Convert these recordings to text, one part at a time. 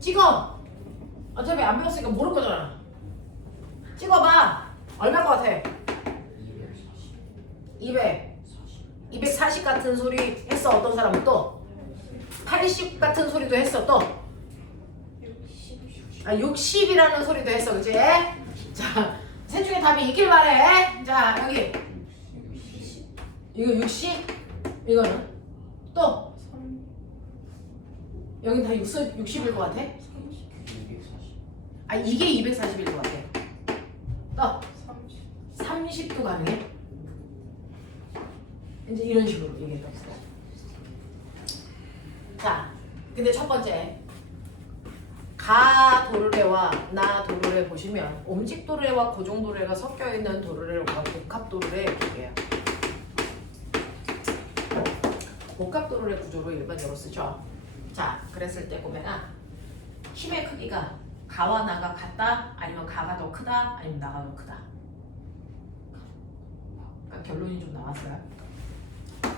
찍어. 어차피 안 배웠으니까 모를 거잖아. 찍어봐. 얼마일 것 같아? 200. 240 같은 소리 했어. 어떤 사람은 또 80 같은 소리도 했어. 또 60이라는 소리도 했어. 그치? 자, 셋 중에 답이 있길 바래. 자, 여기 이거 60. 이거는 또 여긴 다 60일 것 같아? 아, 이게 240일 것 같아. 또 30도 가능해? 이제 이런 식으로 얘기했던 거야. 자, 근데 첫 번째 가 도르래와 나 도르래 보시면 옴직 도르래와 고정 도르래가 섞여 있는 도르래와 복합 도르래 얘기해요. 복합 도르래 구조로 일반적으로 쓰죠. 자, 그랬을 때 보면 힘의 크기가 가와 나가 같다, 아니면 가가 더 크다, 아니면 나가 더 크다. 그러니까 결론이 좀 나왔어요.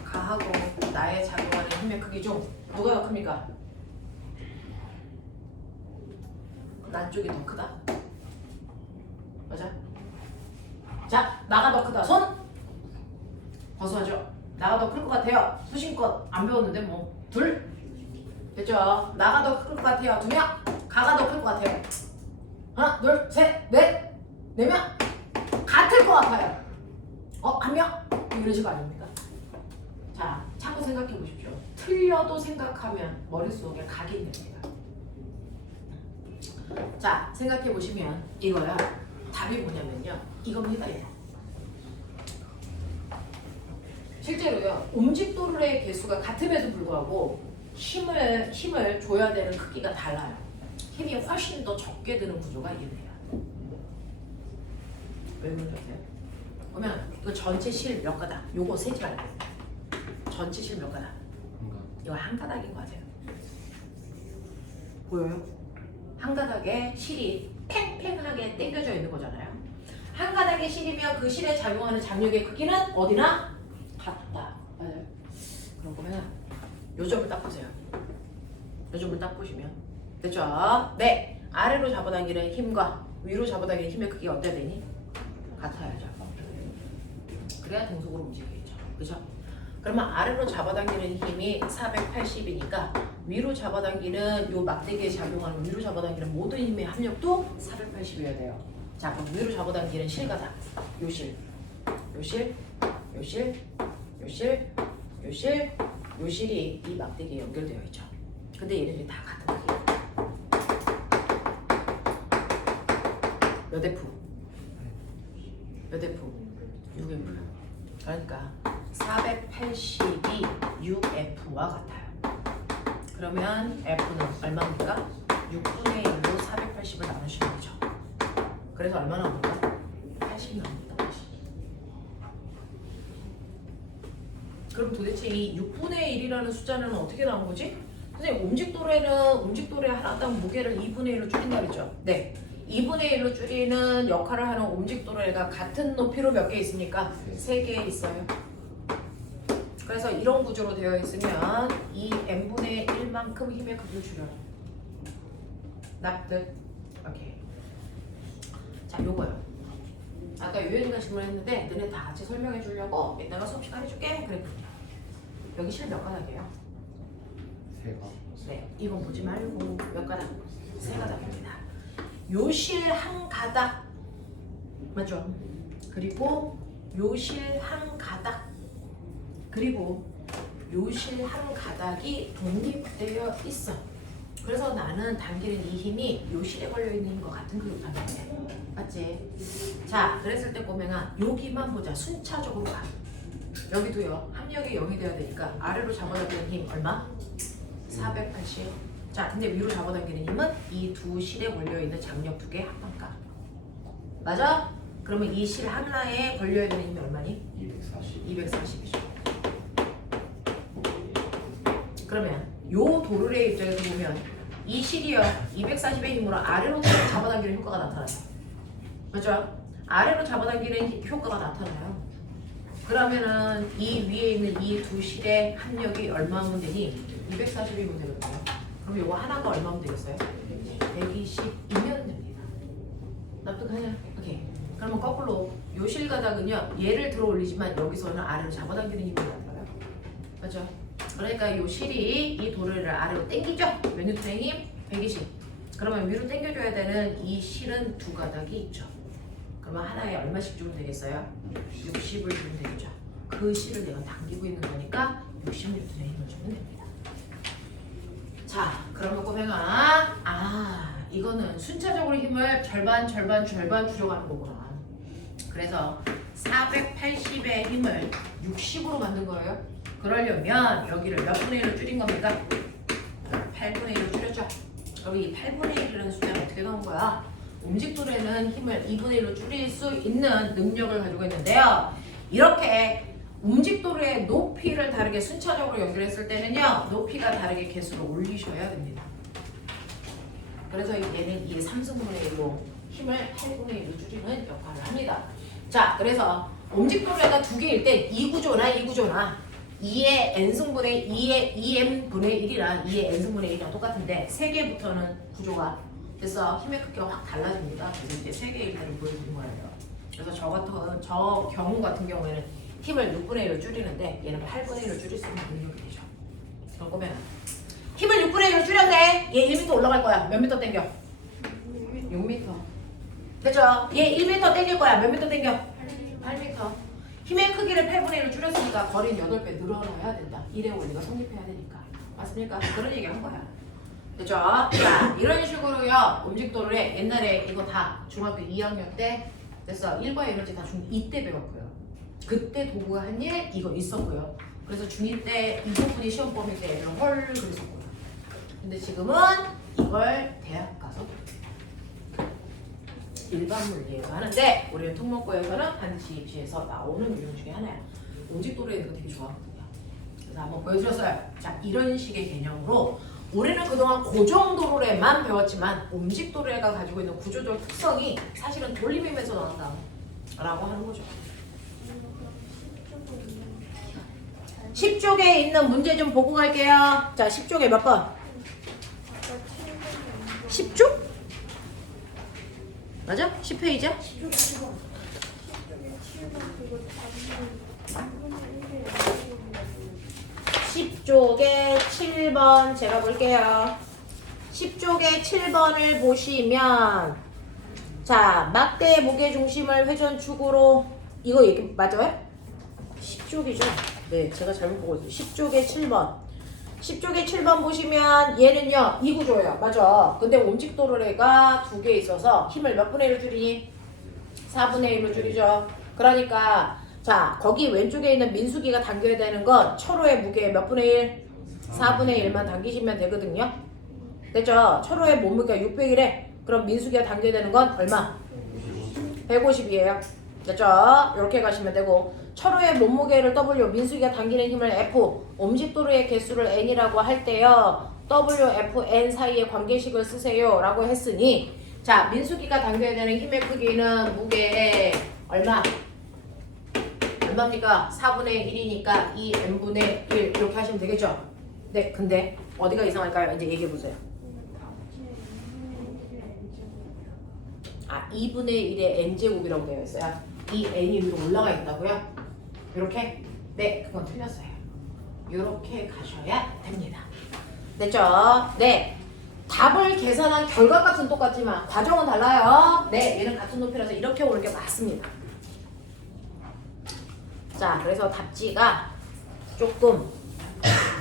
가하고 나의 작용하는 힘의 크기 중 누가 더 큽니까? 나 쪽이 더 크다. 맞아? 자, 나가 더 크다. 손 거수하죠. 나가 더 클 것 같아요. 소신껏 안 배웠는데 뭐 둘 됐죠? 나가 더 클 것 같아요. 2명. 가가 더 클 것 같아요. 하나, 둘, 셋, 넷, 4명. 같을 것 같아요. 1명. 이런 식으로 아닙니까? 자, 참고 생각해 보십시오. 틀려도 생각하면 머릿속에 각인됩니다. 자, 생각해 보시면 이거야. 답이 뭐냐면요. 이겁니다. 이거. 실제로요. 옴직도르의 개수가 같음에도 불구하고 힘을 줘야 되는 크기가 달라요. 힘이 훨씬 더 적게 드는 구조가 이해돼요. 왜 그런지 아세요? 그러면 그 전체 실 몇 가닥? 요거 세지 말고 전체 실 몇 가닥? 이거 한 가닥인 것 같아요. 보여요? 한 가닥에 실이 팽팽하게 당겨져 있는 거잖아요. 한 가닥의 실이면 그 실에 작용하는 장력의 크기는 어디나 같다. 맞아요. 그럼 보면 요 점을 딱 보세요. 요 점을 딱 보시면 됐죠? 네. 아래로 잡아당기는 힘과 위로 잡아당기는 힘의 크기가 어때야 되니? 같아야죠. 그래야 등속으로 움직이겠죠. 그죠? 그러면 아래로 잡아당기는 힘이 480이니까 위로 잡아당기는 요 막대기에 작용하는 위로 잡아당기는 모든 힘의 합력도 480이어야 돼요. 자, 그럼 위로 잡아당기는 실가닥. 요 실, 요 실, 요 실, 요 실, 요 실, 요 실이 이 막대기에 연결되어 있죠. 근데 얘네들이 다 같은 크기예요. 몇 F? 몇 F? 6F. 그러니까 480이 6F와 같아요. 그러면 F는 얼마입니까? 6분의 1로 480을 나누시는 거죠. 그래서 얼마 나옵니까? 80이 나옵니다. 그럼 도대체 이 6분의 1이라는 숫자는 어떻게 나온 거지? 선생님, 옴직도레 하나당 무게를 2분의 1로 줄인다 그랬죠? 네. 2분의 1로 줄이는 역할을 하는 옴직도레가 같은 높이로 몇 개 있습니까? 3개 있어요. 그래서 이런 구조로 되어 있으면 이 n분의 1만큼 힘의 크기를 줄여요. 납득? 오케이. 자, 요거요. 아까 유현이가 질문했는데 너네 다 같이 설명해 주려고 내가 수업 시간 해줄게 그랬거든요. 여기 실 몇 가닥이에요? 3가닥. 네, 이건 보지 말고 몇 가닥? 3가닥입니다. 요 실 한 가닥 맞죠? 그리고 요 실 한 가닥 그리고 요 실 한 가닥이 독립되어 있어. 그래서 나는 당기는 이 힘이 요 실에 걸려 있는 것 같은 그룹 당기네. 맞지? 자, 그랬을 때 보면은 여기만 보자. 순차적으로 가. 여기도요. 합력이 0이 돼야 되니까 아래로 잡아당기는 힘 얼마? 480. 자, 근데 위로 잡아당기는 힘은 이 두 실에 걸려있는 장력 두 개 합방가. 맞아? 그러면 이 실 하나에 걸려야 되는 힘이 얼마니? 240이죠. 그러면 요 도르래의 입장에서 보면 이 실이요 240의 힘으로 아래로 잡아당기는 효과가 나타나요. 맞죠? 아래로 잡아당기는 효과가 나타나요. 그러면은 이 위에 있는 이 두 실의 합력이 얼마면 되니? 240이면 되거든요. 그럼 요거 하나가 얼마면 되겠어요? 그러면 거꾸로 요 실가닥은요 얘를 들어 올리지만 여기서는 아래로 잡아당기는 힘이 나타나요. 맞죠? 그러니까 요 실이 이 도르래를 아래로 당기죠. 몇 뉴턴의 힘? 120. 그러면 위로 당겨줘야 되는 이 실은 두 가닥이 있죠. 그러면 하나에 얼마씩 주면 되겠어요? 60을 주면 되겠죠. 그 실을 내가 당기고 있는 거니까 60뉴턴의 힘을 주면 됩니다. 자, 그러면 꼬맹아, 이거는 순차적으로 힘을 절반 줄여가는 거구나. 그래서 480의 힘을 60으로 만든 거예요. 그러려면 여기를 몇 분의 1로 줄인 겁니까? 8분의 1로 줄였죠. 그럼 이 8분의 1이라는 숫자는 어떻게 나온 거야? 움직도래는 힘을 2분의 1로 줄일 수 있는 능력을 가지고 있는데요. 이렇게 움직도래의 높이를 다르게 순차적으로 연결했을 때는요. 높이가 다르게 개수를 올리셔야 됩니다. 그래서 얘는 이 3승분의 1로 힘을 8분의 1로 줄이는 역할을 합니다. 자, 그래서 움직도래가 두 개일 때 이 구조나 2의 n승분의 2의 2m분의 1이랑 2의 n승분의 1이랑 똑같은데 3개부터는 구조가 그래서 힘의 크기가 확 달라집니다. 그래서 이제 3개의 1을 보여주는 거예요. 그래서 저 경우 같은 경우에는 힘을 6분의 1로 줄이는데 얘는 8분의 1로 줄일 수 있는 능력이 되죠. 그런 거면 힘을 6분의 1로 줄였네. 얘 1m 올라갈 거야. 몇 미터 당겨? 6m. 됐죠? 얘 1m 당길 거야. 몇 미터 당겨? 8m. 힘의 크기를 8분의 1로 줄였으니까 거리는 8배 늘어나야 된다. 1의 원리가 성립해야 되니까. 맞습니까? 그런 얘기 한 거야. 됐죠? 자, 이런 식으로요. 움직도를 옛날에 이거 다 중학교 2학년 때 됐어. 1과 에너지 다 중2 때 배웠고요. 그때 도구가 한 일 이거 있었고요. 그래서 중2 때 이 부분이 시험 범위 때 애들은 헐 그랬었고요. 근데 지금은 이걸 대학 가서 일반 물리에서 하는데 우리는 특목고에서는 반드시 입시에서 나오는 유형 중에 하나야. 움직도로에 이거 되게 좋아하거든요. 그래서 한번 보여드렸어요. 자, 이런 식의 개념으로 우리는 그동안 고정도로에만 배웠지만 움직도로가 가지고 있는 구조적 특성이 사실은 돌림힘에서 나온다라고 하는 거죠. 10쪽에 있는 문제 좀 보고 갈게요. 자, 10쪽에 몇 번? 10쪽? 맞아? 10페이지야? 10쪽에 7번 제가 볼게요. 10쪽에 7번을 보시면 자, 막대의 무게중심을 회전축으로 이거 얘기 맞아요? 10쪽이죠? 네, 제가 잘못 보고 있어요. 10쪽에 7번. 10쪽에 7번 보시면 얘는요, 이 구조예요. 맞아. 근데 움직도로래가 두 개 있어서 힘을 몇 분의 1로 줄이니? 4분의 1로 줄이죠. 그러니까 자, 거기 왼쪽에 있는 민수기가 당겨야 되는 건 철호의 무게 몇 분의 1? 4분의 1만 당기시면 되거든요. 됐죠? 철호의 몸무게가 600이래. 그럼 민수기가 당겨야 되는 건 얼마? 150이에요. 됐죠? 이렇게 가시면 되고 철호의 몸무게를 W, 민수기가 당기는 힘을 F, 움직도로의 개수를 N이라고 할 때요. W, F, N 사이의 관계식을 쓰세요 라고 했으니 자, 민수기가 당겨야 되는 힘의 크기는 무게에 얼마입니까? 4분의 1이니까 2n분의 1 이렇게 하시면 되겠죠? 네, 근데 어디가 이상할까요? 이제 얘기해보세요. 2분의 1의 n제곱이라고 되어 있어요. 이 n이 위로 올라가 있다고요? 이렇게? 네, 그건 틀렸어요. 이렇게 가셔야 됩니다. 됐죠? 네. 답을 계산한 결과값은 똑같지만 과정은 달라요. 네, 얘는 같은 높이라서 이렇게 오는 게 맞습니다. 자, 그래서 답지가 조금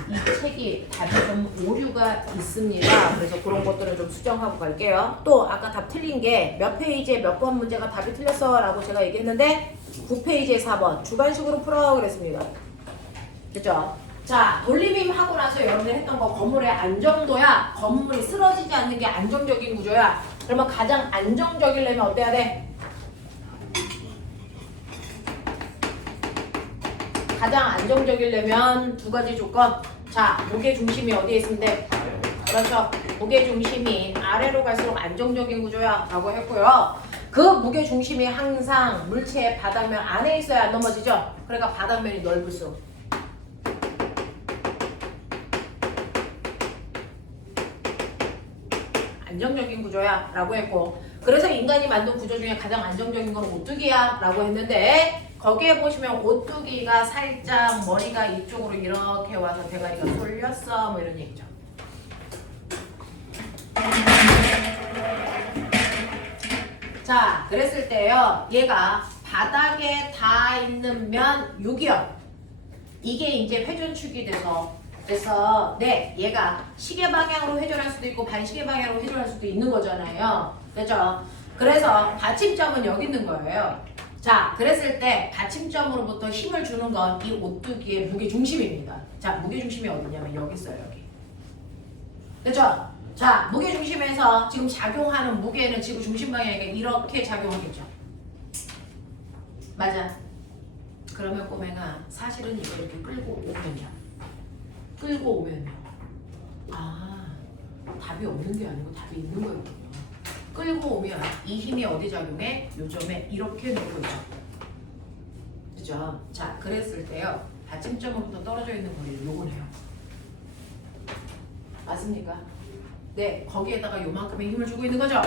이 책이 답이 좀 오류가 있습니다. 그래서 그런 것들은 좀 수정하고 갈게요. 또 아까 답 틀린 게 몇 페이지에 몇 번 문제가 답이 틀렸어 라고 제가 얘기했는데 9페이지에 4번 주관식으로 풀어 그랬습니다. 됐죠? 자, 돌림힘 하고 나서 여러분들 했던 거 건물의 안정도야. 건물이 쓰러지지 않는 게 안정적인 구조야. 그러면 가장 안정적이려면 어때야 돼? 가장 안정적이려면 두 가지 조건. 자, 무게중심이 어디에 있으면 돼? 그렇죠. 무게중심이 아래로 갈수록 안정적인 구조야 라고 했고요. 그 무게중심이 항상 물체의 바닥면 안에 있어야 안 넘어지죠. 그러니까 바닥면이 넓을수록 안정적인 구조야 라고 했고, 그래서 인간이 만든 구조 중에 가장 안정적인 건 오뚜기야 라고 했는데, 거기에 보시면 오뚜기가 살짝 머리가 이쪽으로 이렇게 와서 대가리가 쏠렸어 뭐 이런 얘기죠. 자, 그랬을 때요, 얘가 바닥에 닿아 있는 면 6이요. 이게 이제 회전축이 돼서 네, 얘가 시계 방향으로 회전할 수도 있고 반시계 방향으로 회전할 수도 있는 거잖아요. 그죠? 그래서 받침점은 여기 있는 거예요. 자, 그랬을 때 받침점으로부터 힘을 주는 건 이 오뚜기의 무게 중심입니다. 자, 무게 중심이 어디냐면 여기 있어요, 여기. 그죠? 자, 무게 중심에서 지금 작용하는 무게는 지구 중심 방향에 이렇게 작용하겠죠. 맞아. 그러면 꼬맹아, 사실은 이거 이렇게 끌고 오면요. 아, 답이 없는 게 아니고 답이 있는 거였군요. 끌고 오면 이 힘이 어디 작용해? 요점에 이렇게 놓고 있죠. 그죠? 자, 그랬을 때요, 받침점으로부터 떨어져 있는 거리를 요거네요. 맞습니까? 네, 거기에다가 요만큼의 힘을 주고 있는 거죠.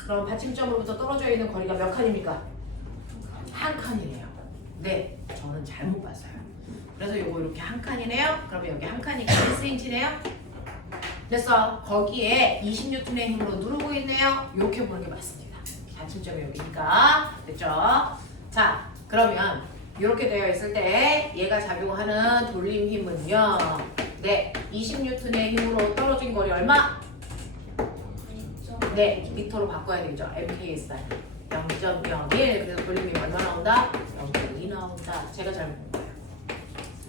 그럼 받침점으로부터 떨어져 있는 거리가 몇 칸입니까? 한 칸이네요. 네, 저는 잘못 봤어요. 그래서 요거 이렇게 한 칸이네요. 그러면 여기 한 칸이니까 1cm네요. 그래서 거기에 20N의 힘으로 누르고 있네요. 이렇게 보는 게 맞습니다. 받침점이 여기니까. 됐죠? 자, 그러면 이렇게 되어 있을 때 얘가 작용하는 돌림 힘은요. 네, 20N의 힘으로 떨어진 거리 얼마? 네, 미터로 바꿔야 되죠. MKS 0.01. 그래서 돌림이 얼마 나온다? 0.2 나온다. 제가 잘못 본 거예요.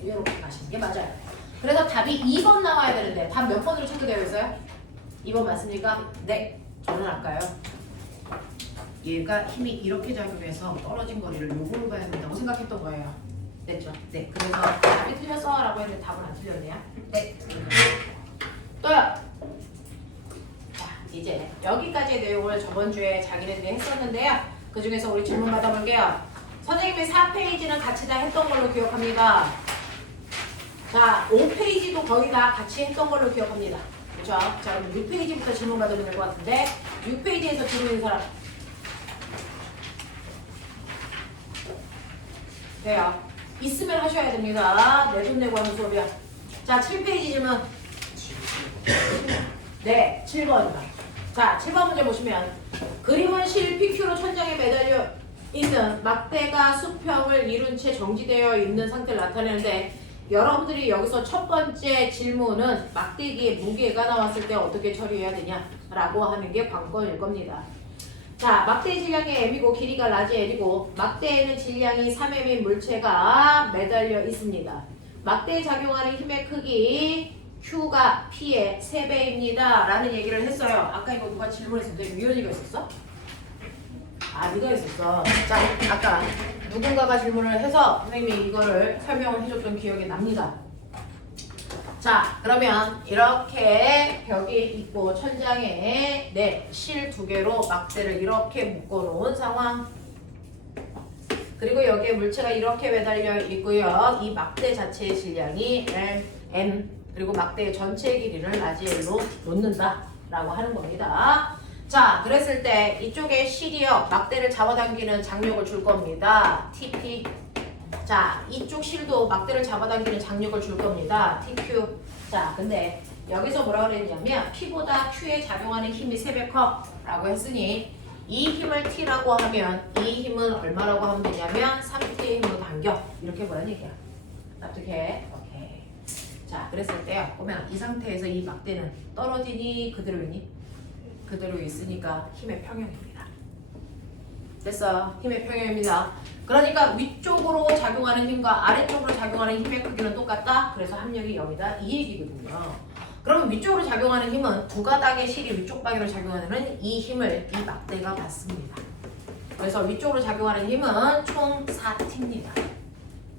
이렇게 가시는 게 맞아요. 그래서 답이 2번 나와야 되는데 답 몇 번으로 체크되어 있어요? 2번 맞습니까? 네, 저는 아까요. 얘가 힘이 이렇게 작용해서 떨어진 거리를 요거로 봐야 된다고 생각했던 거예요. 됐죠? 네, 그래서 답이 틀렸어 라고 했는데 답은 안 틀렸네요. 네, 또요. 이제 여기까지의 내용을 저번 주에 자기네들이 했었는데요. 그 중에서 우리 질문 받아볼게요. 선생님이 4페이지는 같이 다 했던 걸로 기억합니다. 자, 5페이지도 거의 다 같이 했던 걸로 기억합니다. 그렇죠? 자, 그럼 6페이지부터 질문 받으면 될 것 같은데 6페이지에서 질문 있는 사람? 돼요. 있으면 하셔야 됩니다. 내 돈 내고 하는 수업이야. 자, 7페이지 질문. 네, 7번입니다. 자, 7번 문제 보시면 그림은 실 PQ로 천장에 매달려 있는 막대가 수평을 이룬 채 정지되어 있는 상태를 나타내는데 여러분들이 여기서 첫 번째 질문은 막대기의 무게가 나왔을 때 어떻게 처리해야 되냐라고 하는 게 관건일 겁니다. 자, 막대의 질량이 m이고 길이가 라지 l이고 막대에는 질량이 3m인 물체가 매달려 있습니다. 막대에 작용하는 힘의 크기 Q가 P의 3배입니다. 라는 얘기를 했어요. 아까 이거 누가 질문했었는데 유연이가 있었어? 아, 네가 있었어. 자, 아까 누군가가 질문을 해서 선생님이 이거를 설명을 해줬던 기억이 납니다. 자, 그러면 이렇게 벽이 있고 천장에 네, 실 2개로 막대를 이렇게 묶어놓은 상황. 그리고 여기에 물체가 이렇게 매달려 있고요. 이 막대 자체의 질량이 M 그리고 막대의 전체 길이를 라지 L로 놓는다 라고 하는 겁니다. 자, 그랬을 때 이쪽에 실이요. 막대를 잡아당기는 장력을 줄 겁니다. TP. 자, 이쪽 실도 막대를 잡아당기는 장력을 줄 겁니다. TQ. 자, 근데 여기서 뭐라고 그랬냐면 P보다 Q에 작용하는 힘이 3배 커 라고 했으니 이 힘을 T라고 하면 이 힘은 얼마라고 하면 되냐면 3T의 힘으로 당겨. 이렇게 보라는 얘기야. 납득해? 오케이. 자, 그랬을 때요. 보면 이 상태에서 이 막대는 떨어지니 그대로 있니? 그대로 있으니까 힘의 평형입니다. 됐어. 힘의 평형입니다. 그러니까 위쪽으로 작용하는 힘과 아래쪽으로 작용하는 힘의 크기는 똑같다. 그래서 합력이 0이다. 이 얘기거든요. 그러면 위쪽으로 작용하는 힘은 두 가닥의 실이 위쪽 방향으로 작용하는 이 힘을 이 막대가 받습니다. 그래서 위쪽으로 작용하는 힘은 총 4T입니다.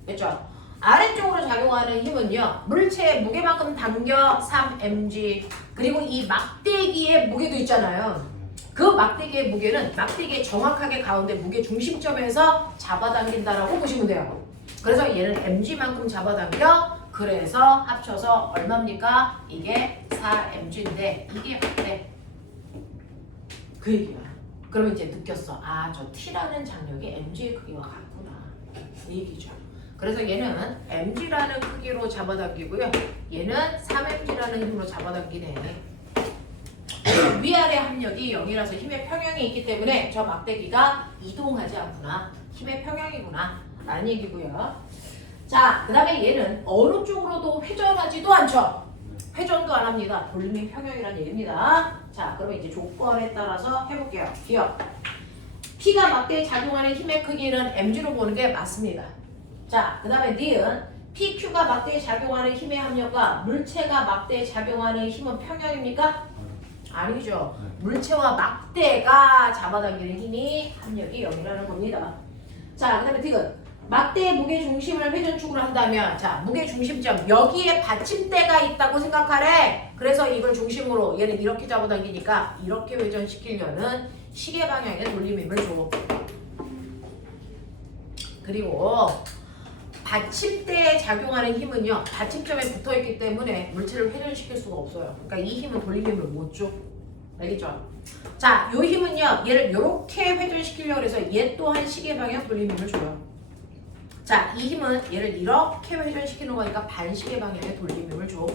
됐죠? 아래쪽으로 작용하는 힘은요. 물체의 무게만큼 당겨 3mg. 그리고 이 막대기의 무게도 있잖아요. 그 막대기의 무게는 막대기의 정확하게 가운데 무게 중심점에서 잡아당긴다라고 보시면 돼요. 그래서 얘는 mg만큼 잡아당겨. 그래서 합쳐서 얼마입니까? 이게 4mg인데 이게 막대. 그 얘기야. 그러면 이제 느꼈어. 아, 저 T라는 장력이 mg의 크기와 같구나. 이 얘기죠. 그래서 얘는 mg라는 크기로 잡아당기고요. 얘는 3mg라는 힘으로 잡아당기네. 위아래 합력이 0이라서 힘의 평형이 있기 때문에 저 막대기가 이동하지 않구나. 힘의 평형이구나. 라는 얘기고요. 자, 그 다음에 얘는 어느 쪽으로도 회전하지도 않죠. 회전도 안 합니다. 돌림의 평형이라는 얘기입니다. 자, 그러면 이제 조건에 따라서 해볼게요. 기억. P가 막대에 작용하는 힘의 크기는 mg로 보는 게 맞습니다. 자, 그 다음에 니은 PQ가 막대에 작용하는 힘의 합력과 물체가 막대에 작용하는 힘은 평형입니까? 아니죠. 물체와 막대가 잡아당기는 힘이 합력이 0이라는 겁니다. 자, 그 다음에 디귿. 막대의 무게중심을 회전축으로 한다면 자, 무게중심점 여기에 받침대가 있다고 생각하래. 그래서 이걸 중심으로 얘는 이렇게 잡아당기니까 이렇게 회전시키려는 시계 방향의 돌림힘을 줘. 그리고 받침대에 작용하는 힘은요, 받침점에 붙어있기 때문에 물체를 회전시킬 수가 없어요. 그러니까 이 힘은 돌림힘을 못 줘. 알겠죠? 자, 요 힘은요, 얘를 이렇게 회전시키려고 해서 얘 또한 시계 방향 돌림힘을 줘요. 자, 이 힘은 얘를 이렇게 회전시키는 거니까 반시계 방향의 돌림힘을 줘.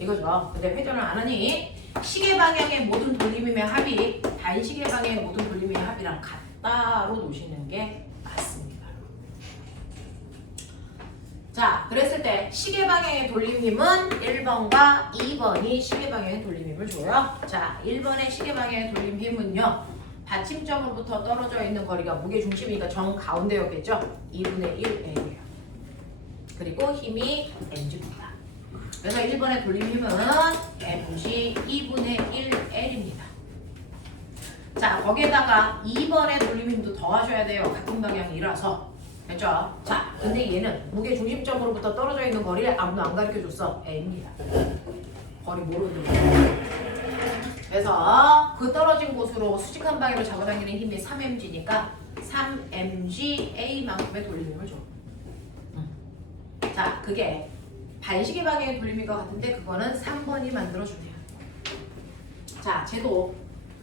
이거죠. 근데 회전을 안 하니 시계 방향의 모든 돌림힘의 합이 반시계 방향의 모든 돌림힘의 합이랑 같다로 놓으시는 게 맞습니다. 자, 그랬을 때 시계 방향의 돌림힘은 1번과 2번이 시계 방향의 돌림힘을 줘요. 자, 1번의 시계 방향의 돌림힘은요. 받침점으로부터 떨어져 있는 거리가 무게중심이니까 정 가운데였겠죠? 2분의 1L이에요. 그리고 힘이 mg입니다. 그래서 1번의 돌림힘은 mg 2분의 1L입니다. 자, 거기에다가 2번의 돌림힘도 더하셔야 돼요. 같은 방향이라서. 됐죠? 자, 근데 얘는 무게중심점으로부터 떨어져 있는 거리를 아무도 안 가르쳐줬어. M입니다. 거리 모르는 거. 그래서 그 떨어진 곳으로 수직한 방향으로 잡아당기는 힘이 3mg니까 3mgA만큼의 돌림힘을 줘. 자, 그게 반시계 방향의 돌림힘과 같은데 그거는 3번이 만들어주네요. 자, 쟤도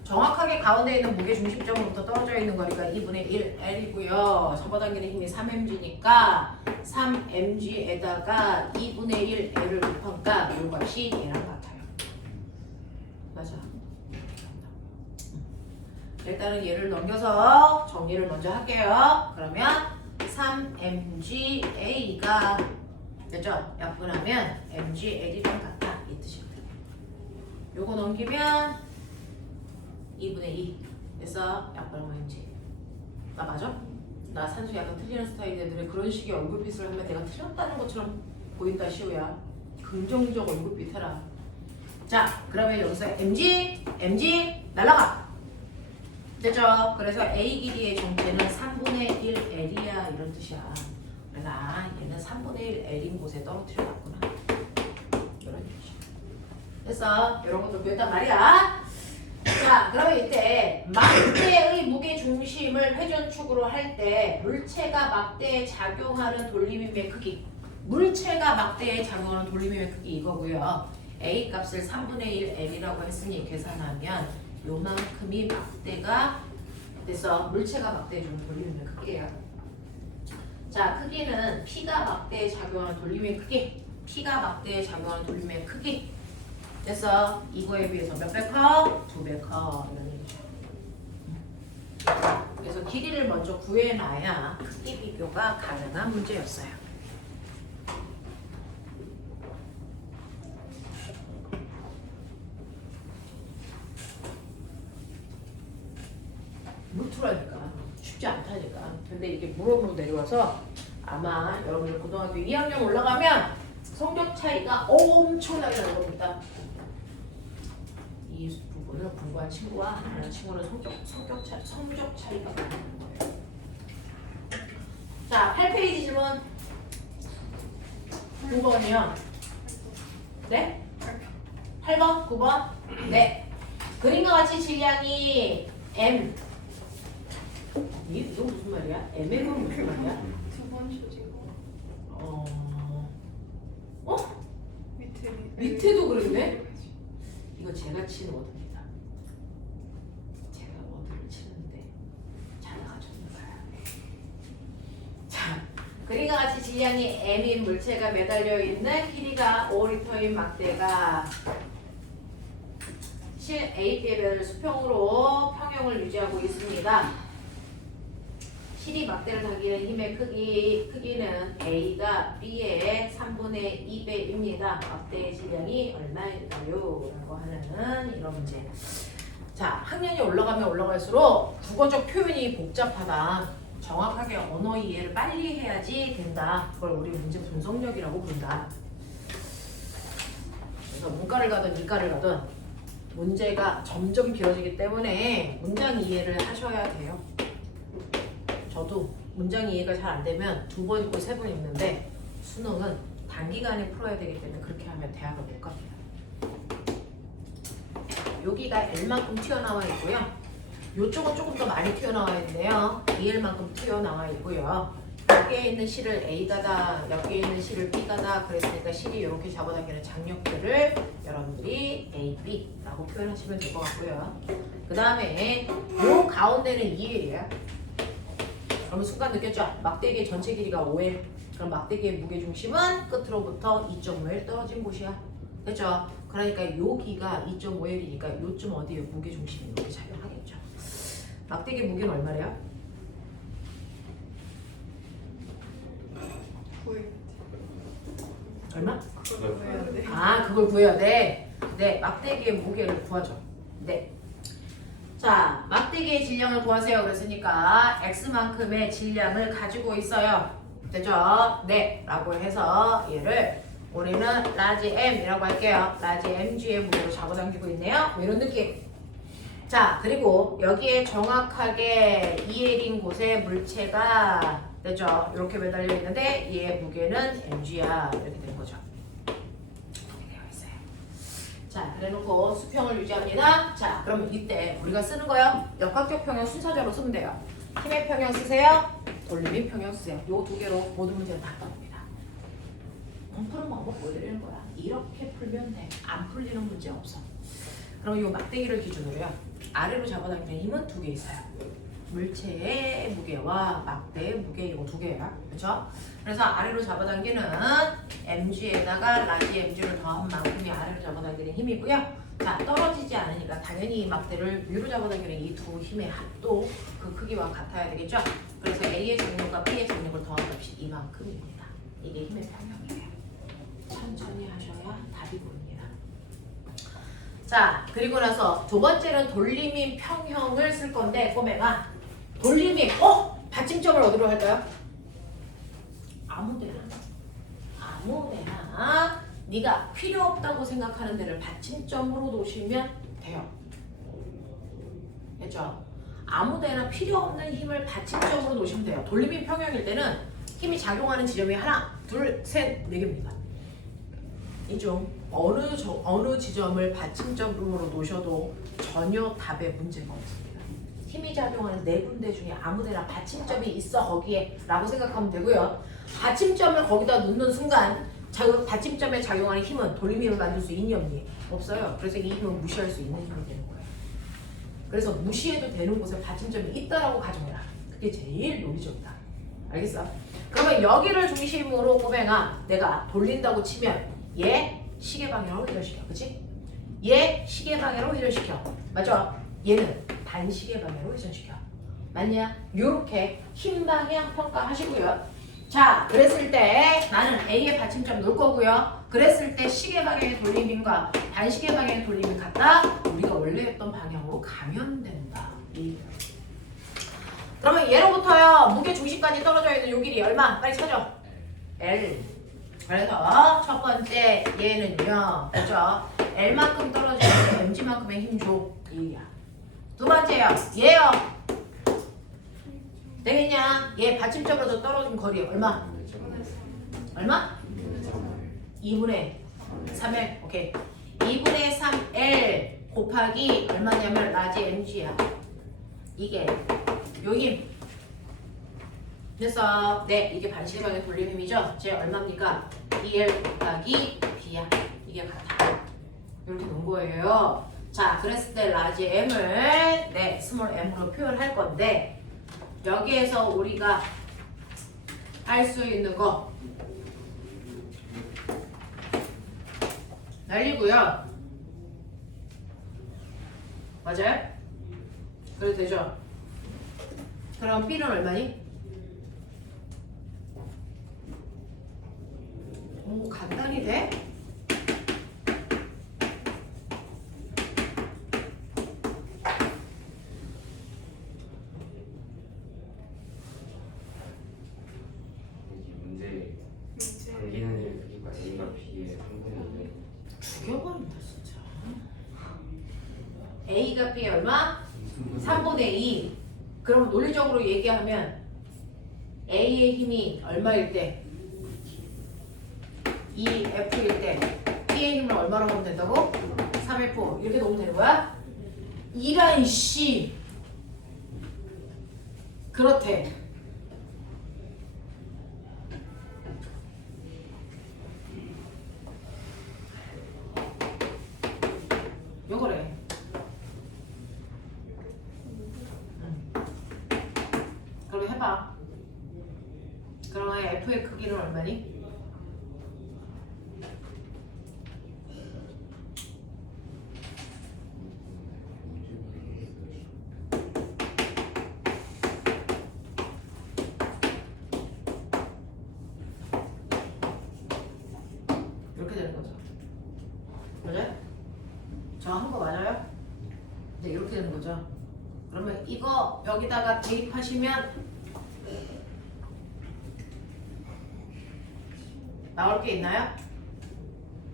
정확하게 가운데 있는 무게중심점으로부터 떨어져 있는 거리가 2분의 1L이고요. 잡아당기는 힘이 3mg니까 3mg에다가 2분의 1L을 곱하니까 이것이 얘랑 같아요. 맞아. 일단은 얘를 넘겨서 정리를 먼저 할게요. 그러면 3mgA가 됐죠? 약분하면 mgL이랑 같다. 이 뜻입니다. 요거 넘기면 2분의 2 그래서 약분하면 mg. 나 맞아? 나 산수 약간 틀리는 스타일인데 그런 식의 얼굴빛을 하면 내가 틀렸다는 것처럼 보인다 시우야. 긍정적 얼굴빛 해라. 자, 그러면 여기서 mg 날라가. 됐죠? 그래서 A 길이의 정체는 3분의 1L이야 이런 뜻이야. 그래서 얘는 3분의 1L인 곳에 떨어뜨려 놨구나. 이런 얘기죠. 됐어? 이런 것도 배웠단 말이야. 자, 그러면 이때 막대의 무게중심을 회전축으로 할 때 물체가 막대에 작용하는 돌림힘의 크기, 물체가 막대에 작용하는 돌림힘의 크기 이거고요. A 값을 3분의 1L이라고 했으니 계산하면 요만큼이 막대가 됐어. 물체가 막대에 주는 돌림힘의 크기예요. 자, 크기는 P가 막대에 작용하는 돌림힘의 크기, P가 막대에 작용하는 돌림힘의 크기 됐어. 이거에 비해서 몇 배 커? 2배 커. 이런 얘기죠. 그래서 길이를 먼저 구해놔야 크기 비교가 가능한 문제였어요. 물투라니까 쉽지 않다니까. 근데 이게 물원으로 내려와서 아마 여러분들 고등학교 2학년 올라가면 성적 차이가 엄청나게 나는 겁니다. 이 부분을 공부한 친구와 안 하는 친구는 성적 차이가 나는 거예요. 자, 8페이지 질문 9번이요. 네? 8번? 9번? 네. 그림과 같이 질량이 M 이거 무슨 말이야? MM은 무슨 말이야? 두 번 조지고 밑에도 그랬네? 이거 제가 치는 워드입니다. 제가 A가 같이 질량이 M인 물체가 매달려 있는 길이가 5리터인 막대가 실 A대를 수평으로 평형을 유지하고 있습니다. 실이 막대를 당기는 힘의 크기는 A가 B의 3분의 2배입니다. 막대의 질량이 얼마일까요? 라고 하는 이런 문제. 자, 학년이 올라가면 올라갈수록 국어적 표현이 복잡하다. 정확하게 언어 이해를 빨리 해야지 된다. 그걸 우리 문제 분석력이라고 부른다. 그래서 문과를 가든 이과를 가든 문제가 점점 길어지기 때문에 문장 이해를 하셔야 돼요. 저도 문장 이해가 잘 안 되면 2번 있고 3번 있는데 수능은 단기간에 풀어야 되기 때문에 그렇게 하면 대학을 못 갑니다. 여기가 L만큼 튀어나와 있고요. 이쪽은 조금 더 많이 튀어나와 있는데요. 2L만큼 튀어나와 있고요. 여기에 있는 실을 A가다, 여기에 있는 실을 B가다 그랬으니까 실이 이렇게 잡아당기는 장력들을 여러분들이 A, B라고 표현하시면 될 것 같고요. 그 다음에 요 가운데는 2L이에요. 그러면 순간 느꼈죠? 막대기의 전체 길이가 5L. 그럼 막대기의 무게중심은 끝으로부터 2.5L 떨어진 곳이야. 됐죠? 그러니까 여기가 2.5L이니까 요쯤 어디에 무게중심이 이렇게 작용하겠죠. 막대기 무게는 얼마래요? 9일. 얼마? 그걸 구해야 돼. 아, 그걸 구해야 돼. 네, 막대기의 무게를 구하죠. 네. 자, 막대기의 질량을 구하세요. 그랬으니까 X만큼의 질량을 가지고 있어요. 됐죠? 네, 라고 해서 얘를 우리는 라지 M이라고 할게요. 라지 MG의 무게로 잡아당기고 있네요. 뭐 이런 느낌. 자, 그리고 여기에 정확하게 2L인 곳에 물체가 됐죠? 이렇게 매달려 있는데 얘의 무게는 MG야. 이렇게 되는 거죠. 이렇게 되어 있어요. 자, 그래놓고 수평을 유지합니다. 자, 그러면 이때 우리가 쓰는 거요. 역학적 평형 순서대로 쓰면 돼요. 힘의 평형 쓰세요. 돌림의 평형 쓰세요. 요 두 개로 모든 문제는 다 떠납니다. 푸는 방법 보여드리는 거야. 이렇게 풀면 돼. 안 풀리는 문제 없어. 그럼 이 막대기를 기준으로요. 아래로 잡아당기는 힘은 2개 있어요. 물체의 무게와 막대의 무게 이거 2개예요. 그렇죠? 그래서 아래로 잡아당기는 mg에다가 라지 mg를 더한 만큼이 아래로 잡아당기는 힘이고요. 자, 떨어지지 않으니까 당연히 이 막대를 위로 잡아당기는 이 두 힘의 합도 그 크기와 같아야 되겠죠? 그래서 A의 정력과 B의 정력을 더한 값이 이만큼입니다. 이게 힘의 평형이에요. 천천히 하셔야 답이 보입니다. 자, 그리고 나서 두 번째는 돌림인 평형을 쓸 건데 꼬매가 돌림인 받침점을 어디로 할까요? 아무데나 네가 필요 없다고 생각하는 데를 받침점으로 놓으시면 돼요. 됐죠? 아무데나 필요 없는 힘을 받침점으로 놓으시면 돼요. 돌림인 평형일 때는 힘이 작용하는 지점이 하나, 둘, 셋, 4개입니다. 이중 어느 지점을 받침점으로 놓으셔도 전혀 답에 문제가 없습니다. 힘이 작용하는 4군데 중에 아무데나 받침점이 있어 거기에 라고 생각하면 되고요. 받침점을 거기다 놓는 순간 받침점에 작용하는 힘은 돌림힘을 만들 수 있니 없니? 없어요. 그래서 이 힘은 무시할 수 있는 힘이 되는 거예요. 그래서 무시해도 되는 곳에 받침점이 있다라고 가정해라. 그게 제일 논리적이다. 알겠어? 그러면 여기를 중심으로 꼬맹아 내가 돌린다고 치면 얘 시계 방향으로 회전시켜. 그치? 얘 시계 방향으로 회전시켜. 맞죠? 얘는 반시계 방향으로 회전시켜. 맞냐? 요렇게 힘 방향 평가하시고요. 자, 그랬을 때 나는 A의 받침점 놓을 거고요. 그랬을 때 시계 방향의 돌림인과 반시계 방향의 돌림이 같다? 우리가 원래 했던 방향으로 가면 된다. 그러면 얘로부터요. 무게 중심까지 떨어져 있는 요 길이 얼마? 빨리 찾아. L. 그래서 첫 번째 얘는요. 그죠? L만큼 떨어져 있는 MG만큼의 힘 줘. 2야. 두 번째요. 얘요. 되겠냐? 얘 받침점으로 떨어진 거리 얼마? 얼마? 2분의 3L. 오케이. 2분의 3L 곱하기 얼마냐면 라지 MG야. 이게 요 힘. 그래서 네, 이게 반시계 방향 돌림 힘이죠? 제 얼마입니까? 2L 곱하기 B야. 이게 같아. 이렇게 놓은 거예요. 자, 그랬을 때 라지 M을 네, 스몰 M으로 표현할 건데 여기에서 우리가 할 수 있는 거 날리고요. 맞아요? 그래도 되죠? 그럼 B는 얼마니? 오, 간단히 돼? 여기 문제 관계는 여기가 A가 B의 3분의 죽여버린다 진짜. A가 B의 얼마? 3분의 2. 그럼 논리적으로 얘기하면 A의 힘이 얼마일 때? 2F일 때 B의 힘을 얼마로 하면 된다고? 3F 이렇게 놓으면 되는 거야? 이란 씨 그렇대. 요거래. 그럼 해봐. 그러면 F의 크기는 얼마니? 이렇게 되는 거죠. 맞아요? 저 한 거 맞아요? 네, 이렇게 되는 거죠. 그러면 이거 여기다가 대입하시면 나올 게 있나요?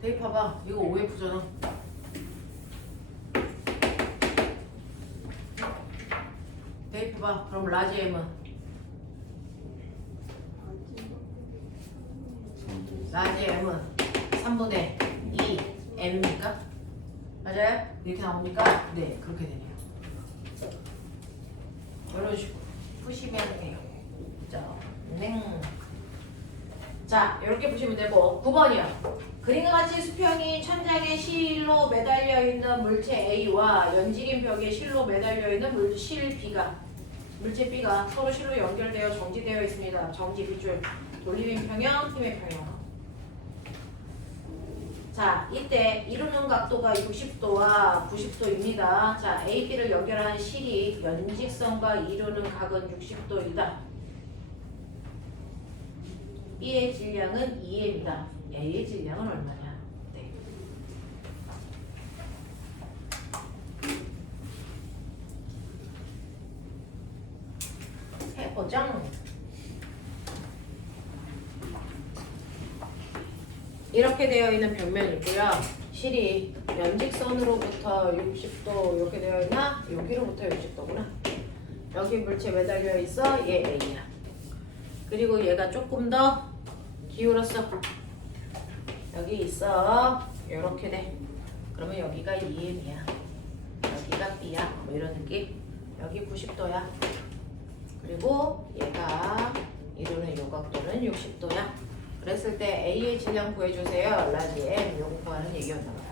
대입해봐. 이거 OF잖아. 대입해봐. 그럼 라지 M은? 라지 M은 3분의 2 M입니까? 맞아요? 이렇게 나옵니까? 네, 그렇게 되네요. 이런 식으로 푸시면 돼요. 자, 이렇게 보시면 되고 9번이요. 그림과 같이 수평이 천장에 실로 매달려 있는 물체 A와 연직인 벽에 실로 매달려 있는 물체 B가 서로 실로 연결되어 정지되어 있습니다. 정지 빗줄, 돌림의 평형, 힘의 평형. 자, 이때 이루는 각도가 60도와 90도입니다. 자, A, B를 연결하는 실이 연직선과 이루는 각은 60도이다. B의 질량은 2m입니다. A의 질량은 얼마냐? 네. 해보정. 이렇게 되어 있는 벽면이고요. 실이 연직선으로부터 60도 이렇게 되어 있나? 여기로부터 60도구나. 여기 물체 매달려 있어. 얘 A야. 그리고 얘가 조금 더 기울었어. 여기 있어. 이렇게 돼. 그러면 여기가 2m이야. 여기가 B야. 뭐 이런 느낌. 여기 90도야. 그리고 얘가 이루는 요 각도는 60도야. 그랬을 때 A의 질량 구해주세요. 라지 M 요거 구하는 얘기였나 봐요.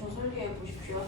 대충 설계해 보십시오.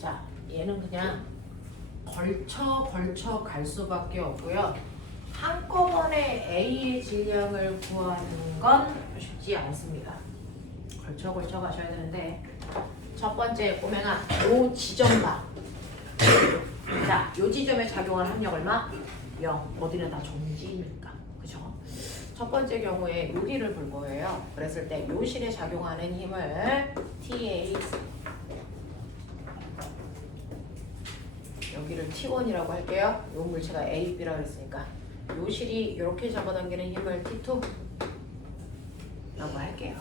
자, 얘는 그냥 걸쳐 갈 수밖에 없고요. 한꺼번에 A의 질량을 구하는 건 쉽지 않습니다. 걸쳐 가셔야 되는데 첫 번째 꼬맹아 요 지점 봐. 자, 요 지점에 작용한 합력 얼마? 0. 어디는 다 정지니까. 그죠? 첫 번째 경우에 요리를 볼 거예요. 그랬을 때 요 실에 작용하는 힘을 TA 여기를 T1이라고 할게요. 요 물체가 A, B라고 그랬으니까 요 실이 이렇게 잡아당기는 힘을 T2라고 할게요.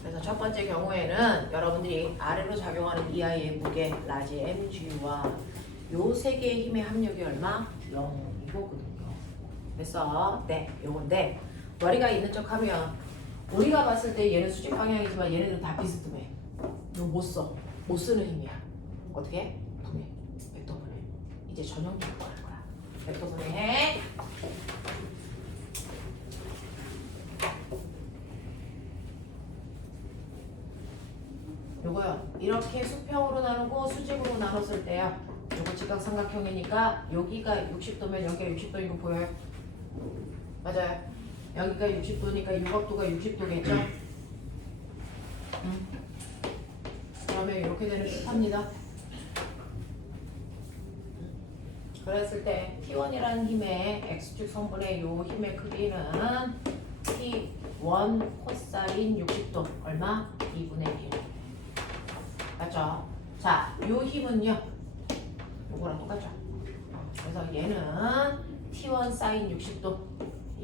그래서 첫 번째 경우에는 여러분들이 아래로 작용하는 이 아이의 무게 라지 mg와 요 세 개의 힘의 합력이 얼마? 0이거든요. 그래서 네, 요건데 머리가 있는 척 하면 우리가 봤을 때 얘는 수직 방향이지만 얘네들은 다 비스듬해. 이거 못 써. 못 쓰는 힘이야. 어떻게? 분해. 벡터 분해. 이제 전형 공부할 거야. 벡터 분해해. 요거요. 이렇게 수평으로 나누고 수직으로 나눴을 때요. 요거 직각삼각형이니까 여기가 60도면 여기가 60도인 거 보여요? 맞아요. 여기가 60도니까 이 각도가 60도겠죠? 그러면 이렇게 되는 뜻합니다. 그랬을 때 T1이라는 힘의 X축 성분의 요 힘의 크기는 T1 코사인 60도 얼마? 2분의 1. 맞죠? 자, 요 힘은요. 요거랑 똑같죠? 그래서 얘는 T1 사인 60도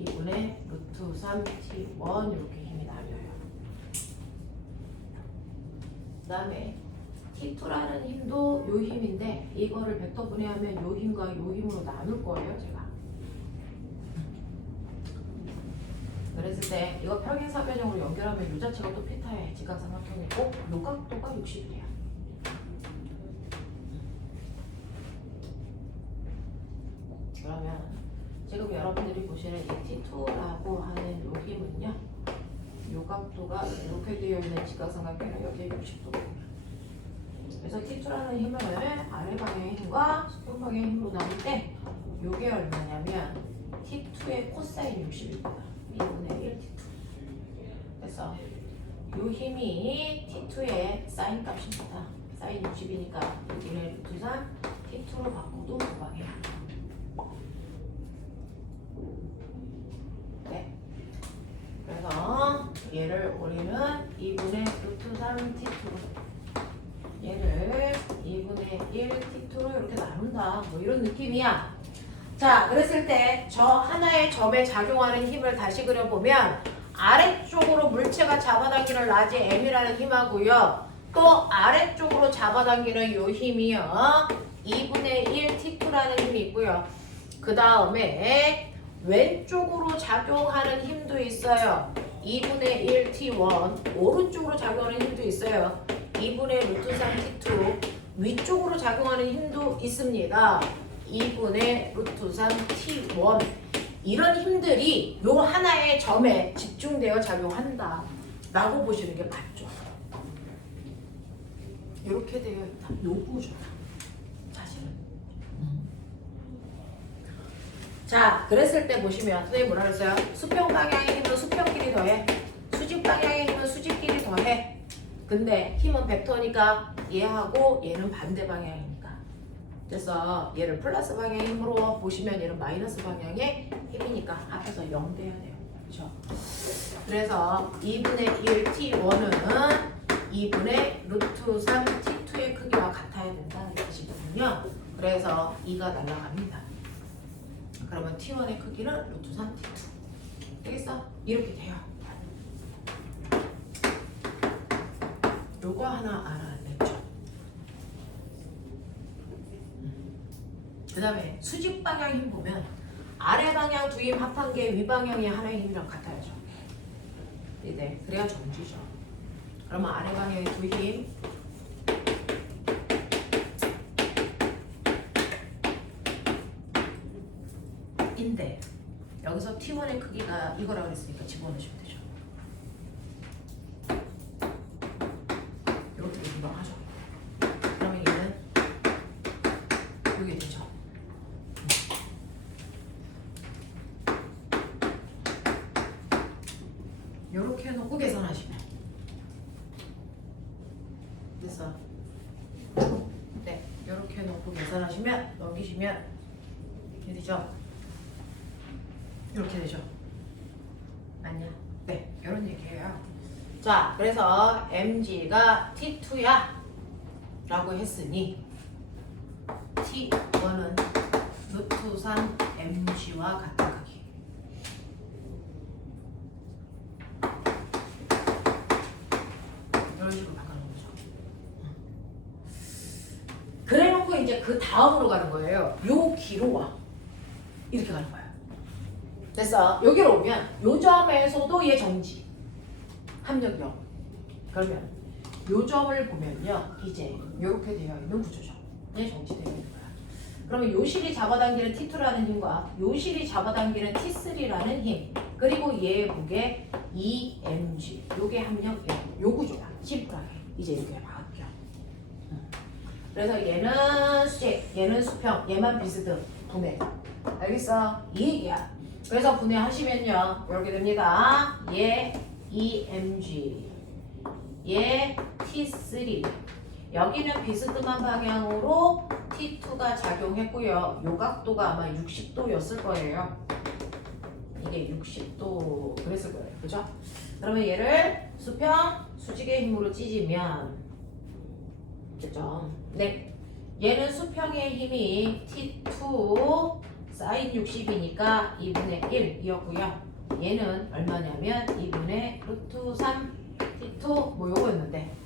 2분의 루트 3 T1 이렇게 힘이 나뉘어요. 그 다음에 T2라는 힘도 요 힘인데 이거를 벡터 분해하면 요 힘과 요 힘으로 나눌 거예요, 제가. 그랬을 때 이거 평행사변형으로 연결하면 요 자체가 또 피타의 직각삼각형이고 요 각도가 60이래요. 그러면 지금 여러분들이 보시는 이 T2라고 하는 요 힘은요. 요 각도가 이렇게 되어 있는 직각삼각형은 여기에 60도. 그래서 T2라는 힘을 아래 방향의 힘과 수평 방향의 힘으로 나눌 때 요게 얼마냐면 T2의 코사인 60입니다. 2분의 1 T2. 그래서 요 힘이 T2의 사인 값입니다. 사인 60이니까 2분의 루트 3 T2로 바꿔도 무방해요. 네. 그래서 얘를 우리는 2분의 루트 3 T2로 얘를 2분의 1 T2로 이렇게 나눈다. 뭐 이런 느낌이야. 자, 그랬을 때 저 하나의 점에 작용하는 힘을 다시 그려보면 아래쪽으로 물체가 잡아당기는 라지 M이라는 힘하고요. 또 아래쪽으로 잡아당기는 요 힘이요. 2분의 1 T2라는 힘이 있고요. 그 다음에 왼쪽으로 작용하는 힘도 있어요. 2분의 1 T1. 오른쪽으로 작용하는 힘도 있어요. 2분의 루트 3 T2. 위쪽으로 작용하는 힘도 있습니다. 2분의 루트 3 T1. 이런 힘들이 요 하나의 점에 집중되어 작용한다 라고 보시는 게 맞죠. 이렇게 되어 있다. 요 구조다. 사실은. 자, 그랬을 때 보시면 선생님 뭐라 그랬어요? 수평 방향의 힘은 수평끼리 더해. 수직 방향의 힘은 수직끼리 더해. 근데 힘은 벡터니까 얘하고 얘는 반대 방향이니까. 그래서 얘를 플러스 방향의 힘으로 보시면 얘는 마이너스 방향의 힘이니까 합해서 0 돼야 돼요. 그렇죠? 그래서 2분의 1 T1은 2분의 루트 3 T2의 크기와 같아야 된다는 뜻이거든요. 그래서 2가 날아갑니다. 그러면 T1의 크기는 루트 3 T2 되겠어? 이렇게 돼요. 요거 하나 알아냈죠. 그 다음에 수직 방향 힘 보면 아래 방향 두 힘 합한 게 위 방향이 하나의 힘이랑 같아야죠. 네, 그래야 정지죠. 그러면 아래 방향의 두 힘 인데 여기서 T1의 크기가 이거라고 그랬으니까 집어넣으시면 되죠. 이렇게 분방하죠. 그러면 얘는 여기 되죠. 이렇게 해놓고 계산하시면 그래서 네, 이렇게 해놓고 계산하시면 넘기시면 이렇게 되죠. 이렇게 되죠. 맞냐? 네, 이런 얘기예요. 자, 그래서 mg가 t2야 라고 했으니 t1은 루트 3 mg와 같은 크기. 이런 식으로 바꿔놓은 거죠. 그래놓고 이제 그 다음으로 가는 거예요. 요 기로 와. 이렇게 가는 거예요. 됐어. 여기로 오면 요 점에서도 얘 정지. 합력 0. 그러면 요 점을 보면요. 이제 요렇게 되어 있는 구조죠. 얘 정지되어 있는 거야. 그러면 요 실이 잡아당기는 T2라는 힘과 요 실이 잡아당기는 T3라는 힘 그리고 얘 무게 2mg 요게 합력 0. 요 구조야. 심플하게. 이제 이렇게 바뀌어. 그래서 얘는 수직, 얘는 수평, 얘만 비스듬, 분해. 알겠어? 이 얘기야. 그래서 분해하시면요 이렇게 됩니다. 얘 EMG 얘 T3 여기는 비스듬한 방향으로 T2가 작용했고요. 요 각도가 아마 60도였을 거예요. 이게 60도 그랬을 거예요. 그죠? 그러면 얘를 수평, 수직의 힘으로 찢으면 됐죠? 네. 얘는 수평의 힘이 T2 사인 60이니까 2분의 1이었고요. 얘는 얼마냐면 2분의 루트 3 T2 뭐 요거였는데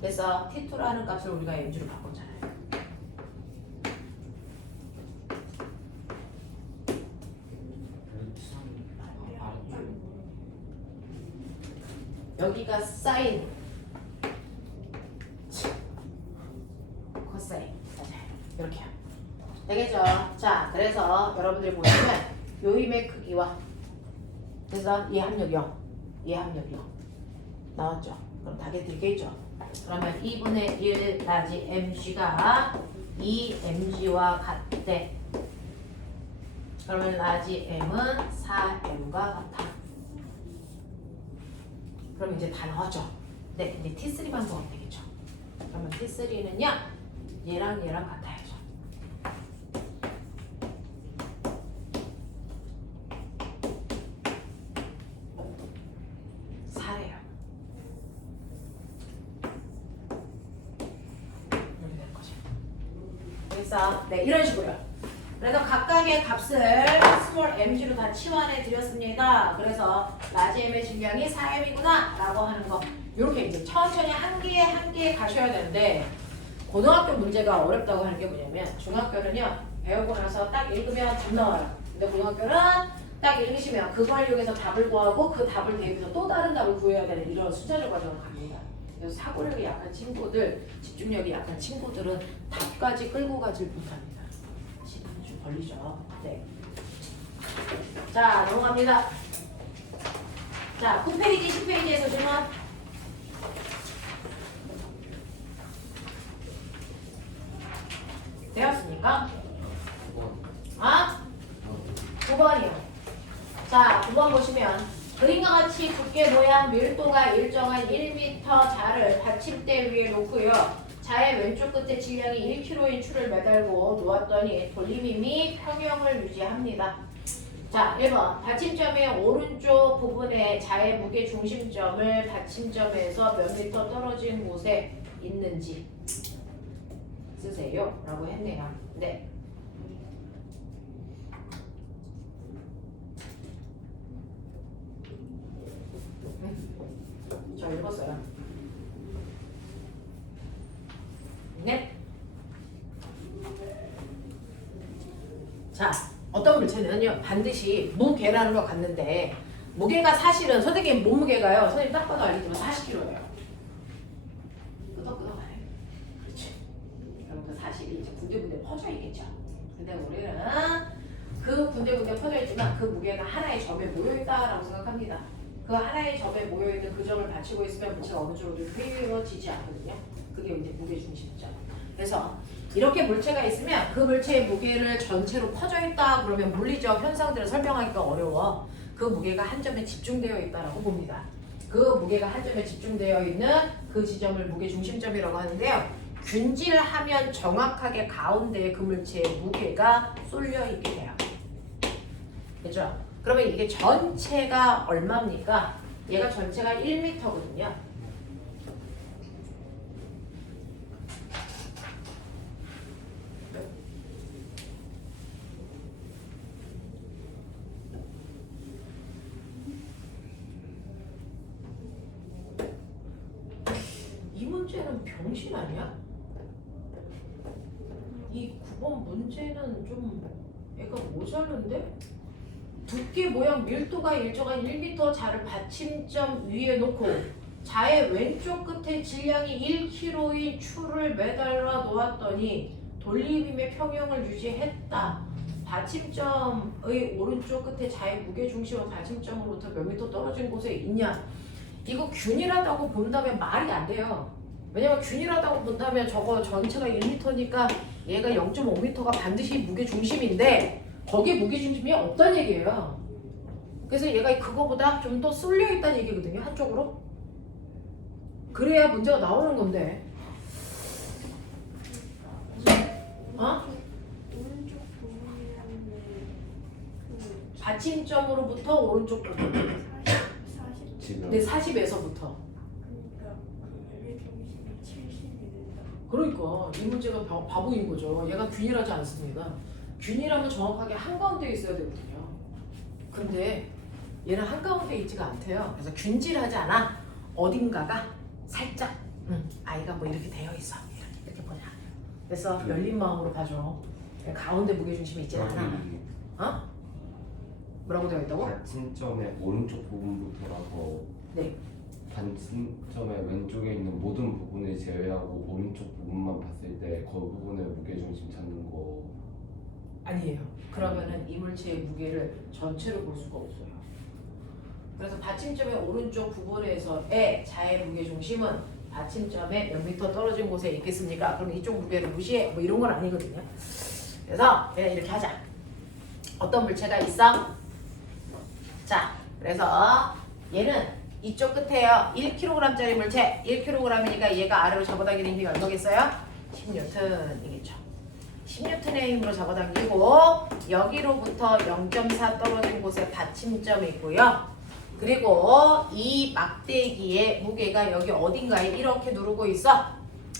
그래서 T2라는 값을 우리가 mg로 바꿨잖아요. 여기가 사인 코사인 맞아요. 이렇게요. 되겠죠? 자, 그래서 여러분들이 보시면 요 힘의 크기와 그래서 얘 합력 0, 얘 합력 0 나왔죠? 그럼 답이 되겠죠? 그러면 2분의 1 라지 mg가 2mg와 같대. 그러면 라지 m은 4m과 같아. 그럼 이제 다 나왔죠? 네, 이제 T3만 구하면 되겠죠? 그러면 T3는요, 얘랑 얘랑 같아야죠. 4래요. 이렇게 되는 거죠. 그래서 네, 이런 식으로요. 그래서 각각의 값을 스몰 mg로 다 치환해 드렸습니다. 그래서 라지 m의 질량이 4m이구나 라고 하는 거 이렇게 이제 천천히 한 개에 가셔야 되는데 고등학교 문제가 어렵다고 하는 게 뭐냐면 중학교는요 배우고 나서 딱 읽으면 답 나와요. 근데 고등학교는 딱 읽으시면 그거 활용해서 답을 구하고 그 답을 대입해서 또 다른 답을 구해야 되는 이런 순차적 과정을 갑니다. 그래서 사고력이 약한 친구들, 집중력이 약한 친구들은 답까지 끌고 가질 못합니다. 시간이 좀 걸리죠. 네. 자, 넘어갑니다. 자, 9페이지, 10페이지에서 질문. 되었습니까? 아? 9번이요. 자, 9번 보시면 그림과 같이 두께 모양 밀도가 일정한 1m 자를 받침대 위에 놓고요. 자의 왼쪽 끝에 질량이 1kg인 추를 매달고 놓았더니 돌림이 및 평형을 유지합니다. 자, 1번 받침점의 오른쪽 부분에 자의 무게 중심점을 받침점에서 몇 미터 떨어진 곳에 있는지 쓰세요 라고 했네요. 네. 저 읽었어요. 네. 자, 어떤 물체는요 반드시 무게라는 걸 갖는데 무게가 사실은 선생님 몸무게가요 선생님 딱 봐도 알겠지만 40kg예요. 끄덕끄덕하네. 그렇지. 그럼 그 사실이 이제 군데군데 퍼져 있겠죠. 근데 우리는 그 군데군데 퍼져 있지만 그 무게는 하나의 점에 모여 있다라고 생각합니다. 그 하나의 점에 모여 있는 그 점을 받치고 있으면 물체가 어느 쪽으로 휘어지지 않거든요. 그게 이제 무게 중심점. 그래서 이렇게 물체가 있으면 그 물체의 무게를 전체로 퍼져 있다 그러면 물리적 현상들을 설명하기가 어려워. 그 무게가 한 점에 집중되어 있다라고 봅니다. 그 무게가 한 점에 집중되어 있는 그 지점을 무게 중심점이라고 하는데요. 균질하면 정확하게 가운데에 그 물체의 무게가 쏠려 있게 돼요. 그죠? 그러면 이게 전체가 얼마입니까? 얘가 전체가 1m거든요. 이 문제는 병신 아니야? 이 9번 문제는 좀 애가 모자른데? 두께 모양 밀도가 일정한 1m 자를 받침점 위에 놓고 자의 왼쪽 끝에 질량이 1kg인 추를 매달아 놓았더니 돌림임의 평형을 유지했다. 받침점의 오른쪽 끝에 자의 무게중심은 받침점으로부터 몇 미터 떨어진 곳에 있냐. 이거 균일하다고 본다면 말이 안 돼요. 왜냐면 균일하다고 본다면 저거 전체가 1m니까 얘가 0.5m가 반드시 무게중심인데 거기에 무게중심이 없다는 얘기예요. 그래서 얘가 그거보다 좀 더 쏠려 있다는 얘기거든요. 한쪽으로. 그래야 문제가 나오는 건데. 어? 오른쪽 부분이라는 그 받침점으로부터 오른쪽 부분. 40 지금 네, 40에서부터. 그러니까 그 무게 중심이 70이 된다. 그러니까 이 문제가 바보인 거죠. 얘가 균일하지 않습니다. 균일하면 정확하게 한가운데에 있어야 되거든요. 근데 얘는 한가운데에 있지가 않대요. 그래서 균질하지 않아. 어딘가가 살짝 아이가 뭐 이렇게 되어 있어. 이렇게 보냐. 그래서 열린 마음으로 봐줘. 가운데 무게중심이 있지 않아. 어? 뭐라고 되어 있다고? 받침점의 오른쪽 부분부터라서 네. 받침점의 왼쪽에 있는 모든 부분을 제외하고 오른쪽 부분만 봤을 때 그 부분의 무게중심 찾는 거 아니에요. 그러면은 이 물체의 무게를 전체로 볼 수가 없어요. 그래서 받침점의 오른쪽 부분에서의 자의 무게 중심은 받침점에 몇 미터 떨어진 곳에 있겠습니까? 그럼 이쪽 무게를 무시해 뭐 이런 건 아니거든요. 그래서 그냥 이렇게 하자. 어떤 물체가 있어? 자, 그래서 얘는 이쪽 끝에요. 1kg짜리 물체. 1kg이니까 얘가 아래로 잡아당기는 힘이 얼마겠어요? 10N이겠죠. 10N의 힘으로 잡아당기고 여기로부터 0.4 떨어진 곳에 받침점이 있고요. 그리고 이 막대기의 무게가 여기 어딘가에 이렇게 누르고 있어.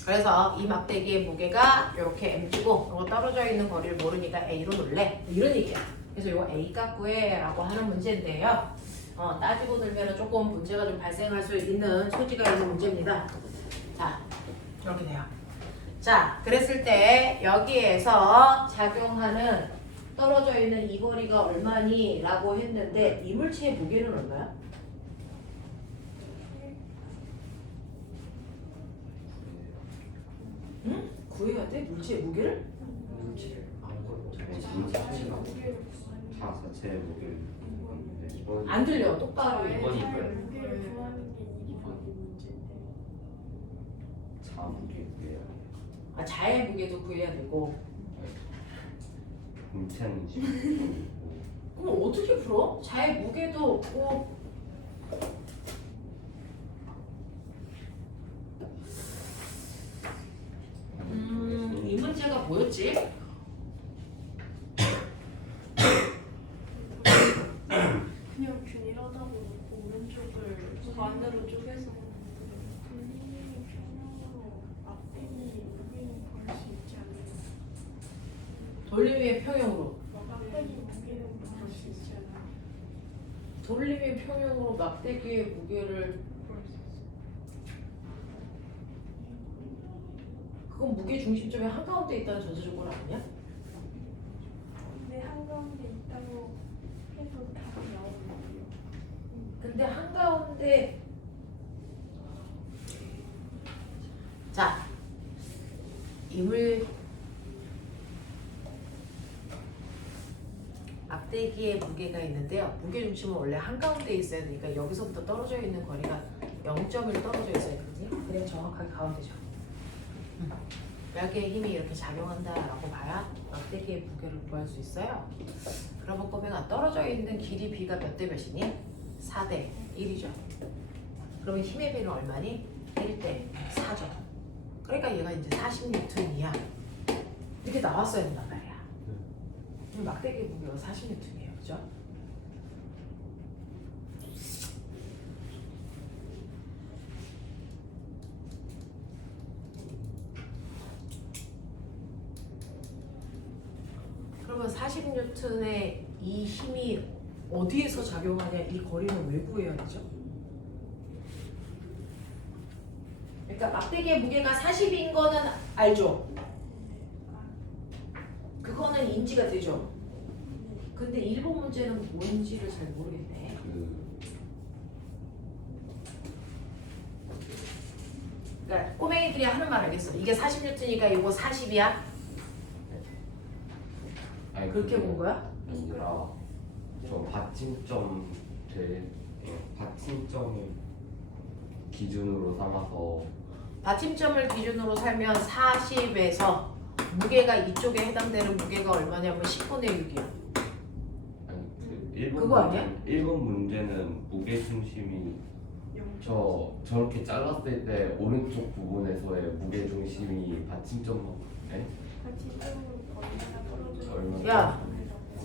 그래서 이 막대기의 무게가 이렇게 M이고 이거 떨어져 있는 거리를 모르니까 A로 놀래. 이런 얘기야. 그래서 이거 A값 구해라고 하는 문제인데요. 따지고 들면 조금 문제가 좀 발생할 수 있는 소지가 있는 문제입니다. 자, 이렇게 돼요. 자, 그랬을 때 여기에서 작용하는 떨어져 있는 이 거리가 얼마니? 라고 했는데 이 물체의 무게는 얼마야? 응? 구해야 돼? 물체의 무게를? 물질 자 자체의 무게를 구하는데 이번 안 들려. 똑바로 해. 이번이 자의 뭐예요? 무게를 구하는 게 2번이 문제인데. 자 무게 구해야 돼. 아, 자의 무게도 구해야 되고 물체는 지금 그럼 어떻게 풀어? 자의 무게도 없고 이 문제가 뭐였지? 그냥 균일하다고 오른쪽을 반으로 쪼개서 돌림이 평형으로 앞뒤 무게는 구할 수 있지 않나요? 돌림의 평형으로 앞뒤 무게는 구할 수 있지 않아요? 돌림의 평형으로 막대기의 무게를 구할 수 있어요. 그건 무게 중심점이 한가운데 있다는 전제 조건 아니야? 근데 한가운데 있다고 해도 답이 나오는데요. 근데 한가운데 자 이물 막대기에 무게가 있는데요. 무게 중심은 원래 한가운데 있어야 되니까 여기서부터 떨어져 있는 거리가 0.1 떨어져 있어야 되거든요. 그래야 정확하게 가운데죠. 벽에 힘이 이렇게 작용한다라고 봐야 막대기의 무게를 구할 수 있어요. 그러면 꼬맹아 떨어져 있는 길이 B가 몇 대 몇이니? 4대 1이죠. 그러면 힘의 비는 얼마니? 1대 4죠. 그러니까 얘가 이제 40N이야. 이렇게 나왔어야 된단 말이야. 막대기 무게가 40N이에요. 그죠? 그러면 40N의 이 힘이 어디에서 작용하냐 이 거리는 왜 구해야 되죠? 그러니까 막대기의 무게가 40인 거는 알죠? 그거는 인지가 되죠? 근데 일본 문제는 뭔지를 잘 모르겠네. 그러니까 꼬맹이들이 하는 말 알겠어. 이게 40N이니까 이거 40이야? 아니, 그렇게 그게 본 거야? 아니라 저 받침점 받침점을 기준으로 삼아서 받침점을 기준으로 살면 40에서 무게가 이쪽에 해당되는 무게가 얼마냐면 10분의 6이야. 아니 그 일본 그거 아니야? 일본 문제는 무게 중심이 저렇게 잘랐을 때 오른쪽 부분에서의 무게 중심이 받침점 받침점으로 얼마나 떨어져 얼마? 야.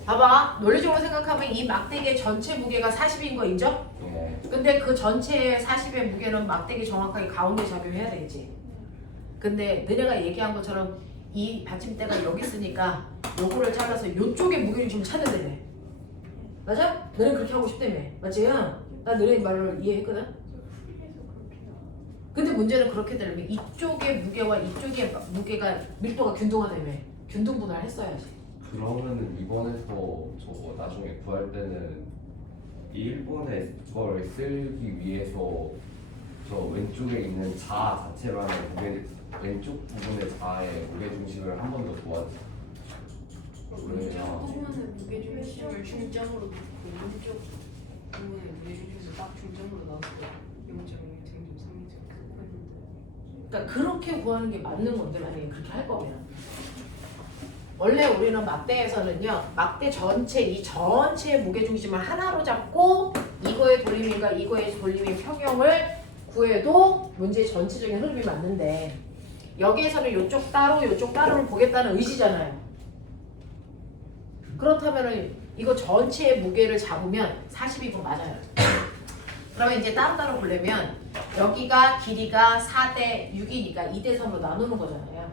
봐봐. 논리적으로 생각하면 이 막대기의 전체 무게가 40인 거 인정? 네. 근데 그 전체의 40의 무게는 막대기 정확하게 가운데 작용해야 되겠지. 근데 너네가 얘기한 것처럼 이 받침대가 여기 있으니까 요거를 잘라서 요쪽에 무게를 좀 찾는다며. 맞아? 너네 그렇게 하고 싶다며. 맞지? 나 너네 말을 이해했거든? 풀이해서 그렇게 나와. 근데 문제는 그렇게 되려면 이쪽의 무게와 이쪽의 무게가 밀도가 균등하다며. 균등 분할 했어야지. 그러면은 이번에서 저거 나중에 구할 때는 일본의 걸 쓰기 위해서 저 왼쪽에 있는 자 자체라는 무게 왼쪽 부분의 자의 무게 중심을 한 번 더 도와줘. 왼쪽 부분의 무게중심을 중점으로 놓고 오른쪽 부분의 무게중심을 딱 중점으로 넣었어요. 0.1, 0.3, 그러니까 그렇게 구하는 게 맞는 건데 만약에 그렇게 할 거면 원래 우리는 막대에서는요 막대 전체 이 전체의 무게중심을 하나로 잡고 이거의 돌림인가 이거의 돌림의 평형을 구해도 문제의 전체적인 흐름이 맞는데 여기에서는 이쪽 따로를 보겠다는 의지잖아요. 그렇다면은 이거 전체의 무게를 잡으면 40이고 맞아요. 그러면 이제 따로따로 보려면 여기가 길이가 4대 6이니까 2대 3으로 나누는 거잖아요.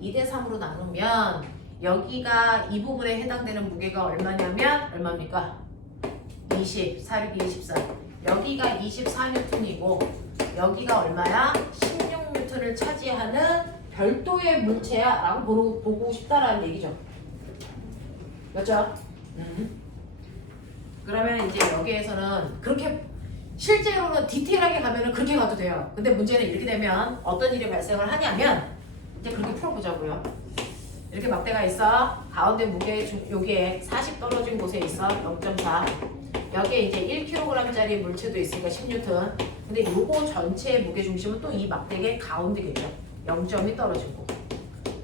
2대 3으로 나누면 여기가 이 부분에 해당되는 무게가 얼마냐면 얼마입니까? 20, 4, 6, 24. 여기가 24N이고 여기가 얼마야? 16N을 차지하는 별도의 물체야 라고 보고 싶다라는 얘기죠. 맞죠? 그러면 이제 여기에서는 그렇게 실제로는 디테일하게 가면은 그렇게 가도 돼요. 근데 문제는 이렇게 되면 어떤 일이 발생을 하냐면 이제 그렇게 풀어보자고요. 이렇게 막대가 있어. 가운데 무게 여기에 40 떨어진 곳에 있어. 0.4. 여기에 이제 1kg짜리 물체도 있으니까 10N. 근데 요거 전체의 무게 중심은 또 이 막대기의 가운데겠죠. 0.2 떨어진 곳.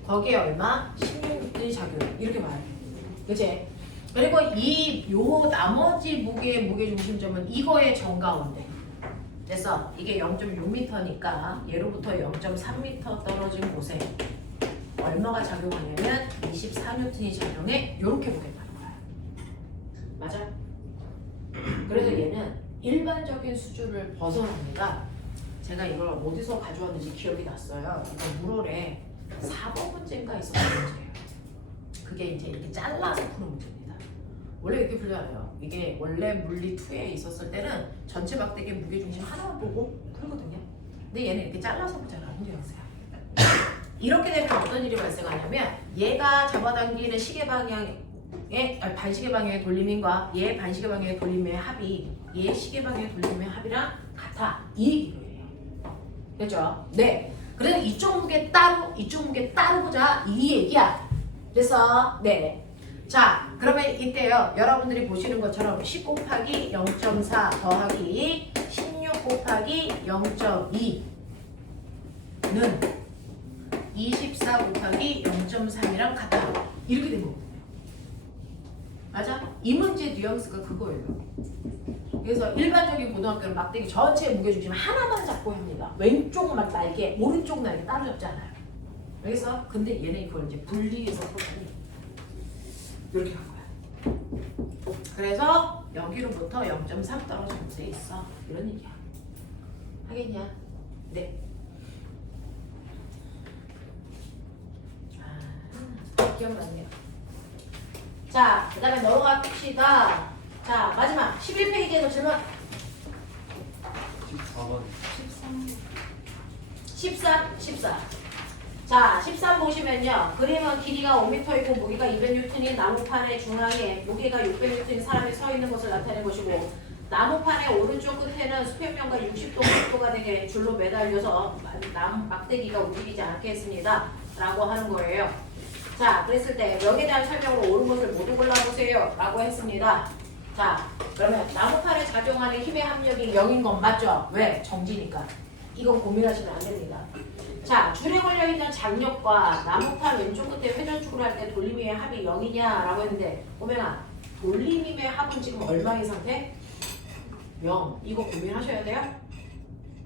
거기에 얼마? 16N이 작용해. 이렇게 봐야 돼. 그치? 그리고 요 나머지 무게 중심점은 이거의 정가운데. 그래서 이게 0.6m니까 얘로부터 0.3m 떨어진 곳에 얼마가 작용하냐면 24N이 작용해 이렇게 보겠다는 거야. 맞아? 그래서 얘는 일반적인 수준을 벗어납니다. 제가 이걸 어디서 가져왔는지 기억이 났어요. 이거 물어래 4번 문제인가 있었던 문제예요. 그게 이제 이렇게 잘라서 푸는 문제입니다. 원래 이렇게 풀잖아요. 이게 원래 물리 2에 있었을 때는 전체 막대기 무게중심 하나만 보고 풀거든요. 근데 얘는 이렇게 잘라서 보잖아. 문제 영상. 이렇게 되면 어떤 일이 발생하냐면 얘가 잡아당기는 시계 방향의 반시계 방향의 돌림인과 얘 반시계 방향의 돌림의 합이 얘 시계 방향의 돌림의 합이랑 같아. 이 얘기예요. 됐죠? 네. 그래서 이쪽 무게 따로 이쪽 무게 따로 보자 이 얘기야. 그래서 네. 자 그러면 이때요 여러분들이 보시는 것처럼 10 곱하기 0.4 더하기 16 곱하기 0.2는 24 곱하기 0.3이랑 같다. 이렇게 된 거거든요. 맞아? 이 문제 뉘앙스가 그거예요. 그래서 일반적인 고등학교는 막대기 전체 무게중심 하나만 잡고 합니다. 왼쪽 날개, 오른쪽 날개 따로 잡지 않아요. 그래서 근데 얘는 이걸 이제 분리해서 풀거든요. 이렇게 한 거야. 그래서 여기로부터 0.3 떨어진 곳에 있어. 이런 얘기야. 하겠냐? 네. 기억나네요. 자, 그 다음에 넘어갑시다. 자, 마지막 11페이지에서 질문. 14번 14. 자, 13 보시면요. 그림은 길이가 5m이고 무게가 200N인 나무판의 중앙에 무게가 600N인 사람이 서 있는 것을 나타낸 것이고 나무판의 오른쪽 끝에는 수평면과 60도, 90도가 되게 줄로 매달려서 막대기가 움직이지 않게 했습니다. 라고 하는 거예요. 자, 그랬을 때 여기에 대한 설명으로 옳은 것을 모두 골라보세요. 라고 했습니다. 자, 그러면 나무판에 작용하는 힘의 합력이 0인 건 맞죠? 왜? 정지니까. 이건 고민하시면 안 됩니다. 자, 줄에 걸려있는 장력과 나무판 왼쪽 끝에 회전축을 할 때 돌림힘의 합이 0이냐? 라고 했는데 보면아, 돌림힘의 합은 지금 얼마인 상태? 0. 이거 고민하셔야 돼요?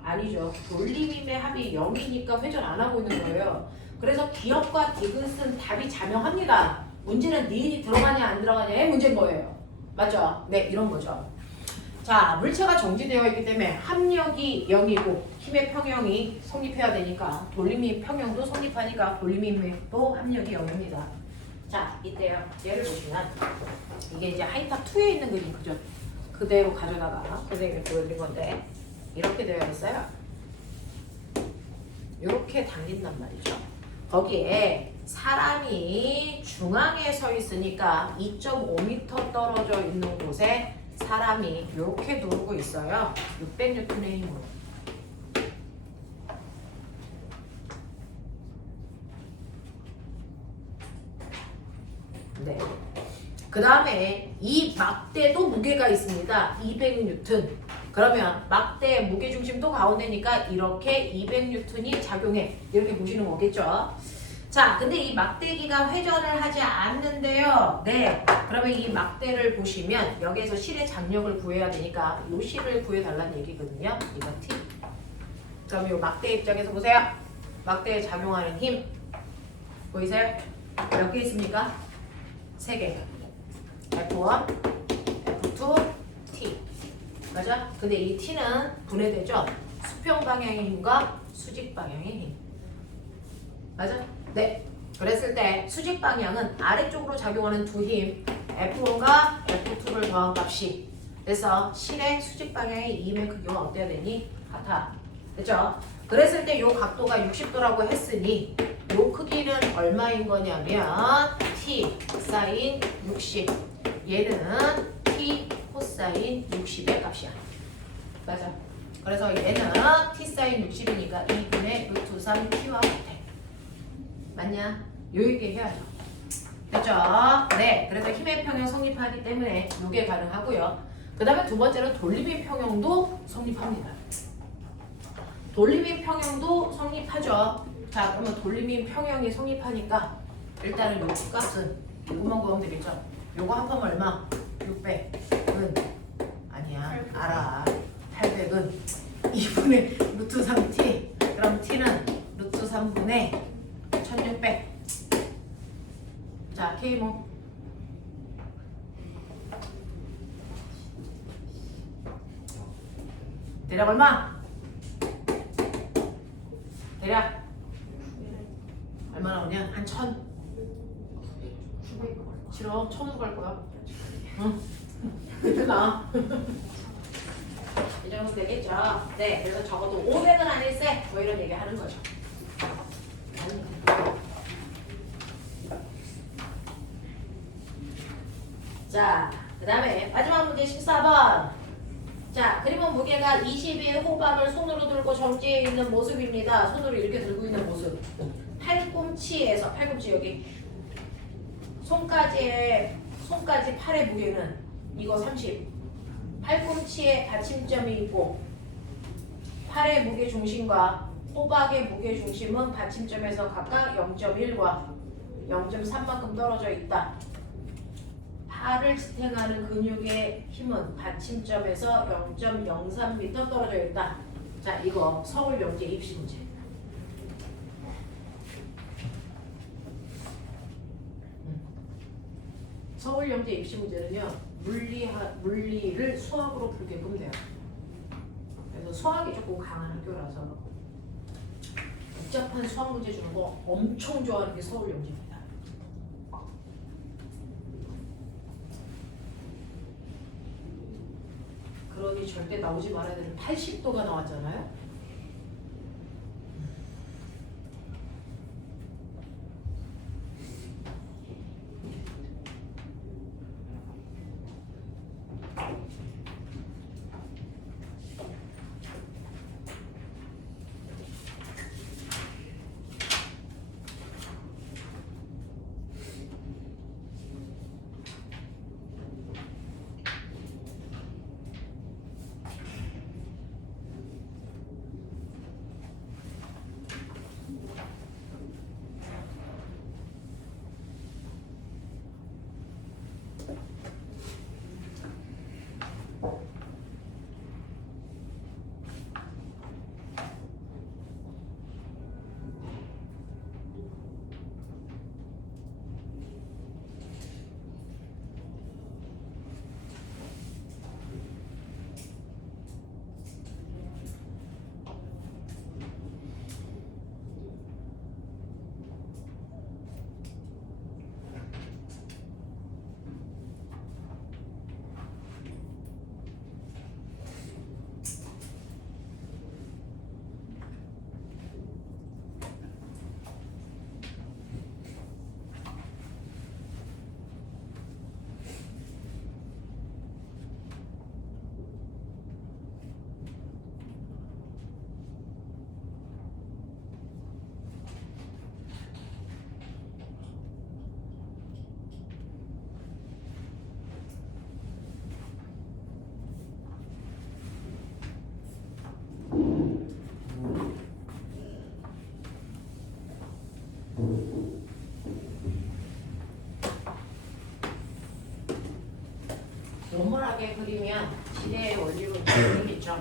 아니죠. 돌림힘의 합이 0이니까 회전 안 하고 있는 거예요. 그래서 기역과 디귿은 답이 자명합니다. 문제는 니은이 들어가냐 안 들어가냐의 문제인 거예요. 맞죠? 네, 이런 거죠. 자, 물체가 정지되어 있기 때문에 합력이 0이고 힘의 평형이 성립해야 되니까 돌림힘 평형도 성립하니까 돌림힘도 합력이 0입니다. 자, 이때요. 예를 보시면 이게 이제 하이탑 2에 있는 그림 그죠? 그대로 가져다가 선생님이 보여드린 건데 이렇게 되어 있어요. 이렇게 당긴단 말이죠. 거기에 사람이 중앙에 서 있으니까 2.5m 떨어져 있는 곳에 사람이 이렇게 누르고 있어요. 600N의 힘으로. 네. 그 다음에 이 막대도 무게가 있습니다. 200N. 그러면 막대 무게중심도 가운데니까 이렇게 200N이 작용해. 이렇게 보시는 거겠죠. 자, 근데 이 막대기가 회전을 하지 않는데요. 네. 그러면 이 막대를 보시면 여기에서 실의 장력을 구해야 되니까 이 실을 구해달라는 얘기거든요. 이거 T. 그럼 이 막대 입장에서 보세요. 막대에 작용하는 힘. 보이세요? 몇 개 있습니까? 3개. F1, F2, T. 맞아? 근데 이 T는 분해되죠? 수평 방향의 힘과 수직 방향의 힘. 맞아? 네. 그랬을 때 수직 방향은 아래쪽으로 작용하는 두 힘 F1과 F2를 더한 값이 그래서 실의 수직 방향의 이음의 크기와 어때야 되니? 같아. 됐죠? 그랬을 때 이 각도가 60도라고 했으니 이 크기는 얼마인 거냐면 T 사인 60 얘는 T 코사인 60의 값이야. 맞아. 그래서 얘는 T 사인 60이니까 2분의 루트 3 T와 같아. 맞냐? 요 얘기 해야죠. 됐죠? 네. 그래서 힘의 평형 성립하기 때문에 요게 가능하고요. 그 다음에 두 번째는 돌림힘 평형도 성립합니다. 돌림힘 평형도 성립하죠. 자, 그러면 돌림힘 평형이 성립하니까 일단은 요 값은 9번 구하면 되겠죠? 요거 합하면 얼마? 600은 아니야. 알아. 800은 2분의 루트 3t. 그럼 t는 루트 3분의 1600. 자, K모. 대략 얼마? 대략 얼마 나오냐? 한 1000? 싫어. 1000으로 갈 거야. 응. 괜찮아. 이 정도 되겠죠? 네, 그래서 적어도 500은 아닐세. 뭐 이런 얘기 하는 거죠. 자, 그 다음에 마지막 문제 14번. 자, 그림은 무게가 20의 호박을 손으로 들고 정지해 있는 모습입니다. 손으로 이렇게 들고 있는 모습. 팔꿈치에서, 팔꿈치 여기 손까지 팔의 무게는 이거 30. 팔꿈치에 받침점이 있고 팔의 무게 중심과 호박의 무게 중심은 받침점에서 각각 0.1과 0.3만큼 떨어져 있다. 팔을 지탱하는 근육의 힘은 받침점에서 0.03m 떨어져 있다. 자, 이거 서울 영재 입시 문제. 서울 영재 입시 문제는요, 물리를 수학으로 풀게끔 돼요. 그래서 수학이 조금 강한 학교라서 복잡한 수학 문제 주는 거 엄청 좋아하는 게 서울 영재입니다. 그러니 절대 나오지 말아야 되는 80도가 나왔잖아요. 노멀하게 그리면 지대의 원리로 생기죠.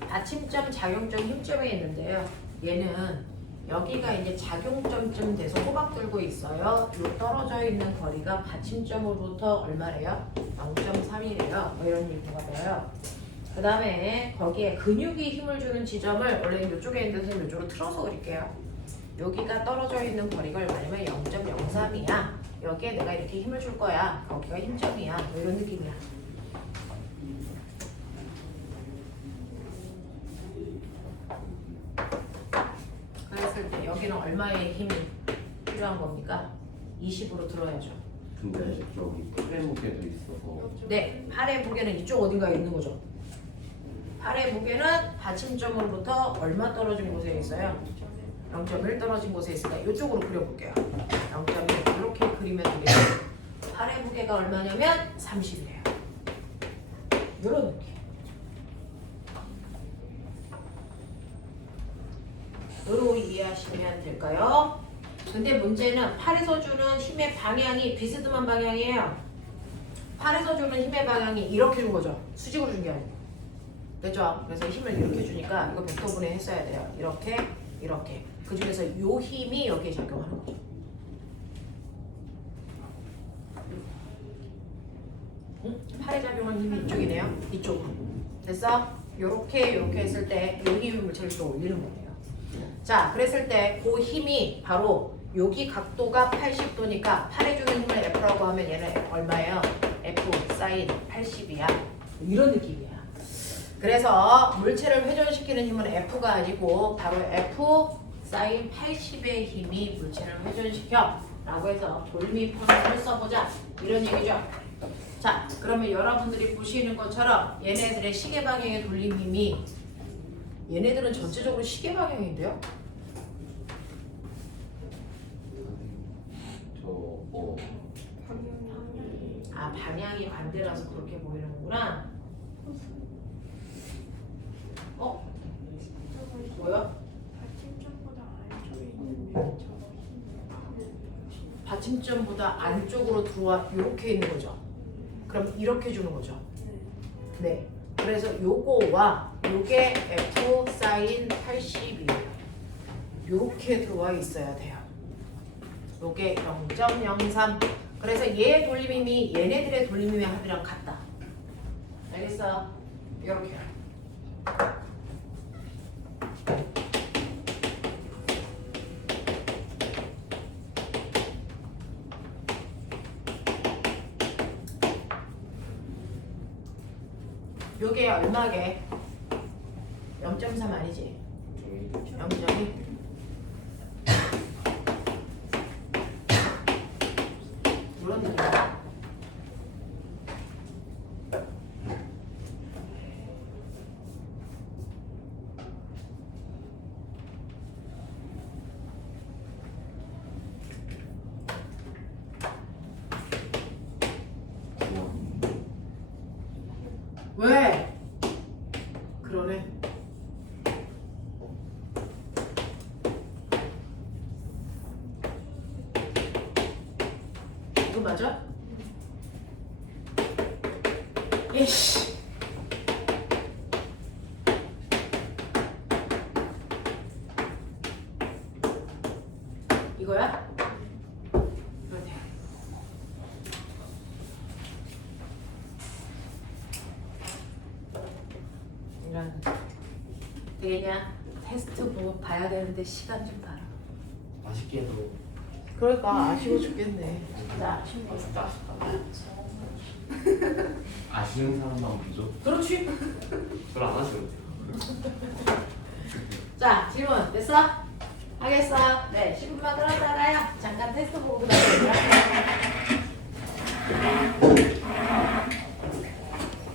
받침점, 작용점, 힘점이 있는데요. 얘는 여기가 이제 작용점쯤 돼서 호박 들고 있어요. 요 떨어져 있는 거리가 받침점으로부터 얼마래요? 0.3이래요. 뭐 이런 얘기가 돼요. 그 다음에 거기에 근육이 힘을 주는 지점을 원래 이쪽에 있는 데서 이쪽으로 틀어서 그릴게요. 여기가 떨어져 있는 거리가 얼마냐면 0.03이야. 여기에 내가 이렇게 힘을 줄 거야. 거기가 힘점이야. 뭐 이런 느낌이야. 그랬을 때 여기는 얼마의 힘이 필요한 겁니까? 20으로 들어야죠. 근데 여기 팔의 무게도 있어서 네, 팔의 무게는 이쪽 어딘가에 있는 거죠. 팔의 무게는 받침점으로부터 얼마 떨어진 곳에 있어요? 0.1 떨어진 곳에 있으니까 이쪽으로 그려볼게요. 0.1 이렇게 그리면 되겠죠. 팔의 무게가 얼마냐면 30이에요. 이런 느낌. 으로 이해하시면 될까요? 근데 문제는 팔에서 주는 힘의 방향이 비스듬한 방향이에요. 팔에서 주는 힘의 방향이 이렇게 준 거죠. 수직으로 준 게 아니고. 됐죠? 그래서 힘을 이렇게 주니까 이거 벡터분해 했어야 돼요. 이렇게, 이렇게. 그 중에서 요 힘이 여기에 작용하는 거죠. 응? 팔에 작용하는 힘이 이쪽이네요. 이쪽으로. 됐어? 요렇게 했을 때 여기 물체를 또 올리는 거예요. 자, 그랬을 때 그 힘이 바로 여기 각도가 80도니까 팔에 주는 힘을 F라고 하면 얘는 얼마예요? F 사인 80이야. 이런 느낌이야. 그래서 물체를 회전시키는 힘은 F가 아니고 바로 F 사인 80의 힘이 물체를 회전시켜 라고 해서 돌미평을 써보자 이런 얘기죠. 자, 그러면 여러분들이 보시는 것처럼 얘네들의 시계 방향의 돌림 힘이 얘네들은 전체적으로 시계 방향인데요? 저뭐 아, 방향이 반대라서 그렇게 보이는 거구나. 어? 뭐야? 받침점보다 안쪽에 있는 면적이 받침점보다 안쪽으로 들어와 이렇게 있는 거죠. 그럼 이렇게 주는 거죠. 네. 그래서 요거와 요게 F 사인 80이에요. 요렇게 들어와 있어야 돼요. 요게 0.03. 그래서 얘의 돌림힘이 얘네들의 돌림힘의 합이랑 같다. 알겠어? 요렇게. 요게 얼마게? 0.3 아니지? 0.2? 이런 느낌이야. 왜? 그러네. 이거 맞아? 이씨. 이거야? 그러네. 이런 되겠냐? 테스트 보고 봐야 되는데 시간 좀 봐라. 맛있게도 그러니까 아쉬워 죽겠네. 자, 아쉬운 거 진짜 아쉬운 사람만 보죠. 그렇지. 그걸 안 하시면 돼요. 자, 질문 됐어? 하겠어? 네, 10분만 끌었다가요. 잠깐 테스트 보고 그다음에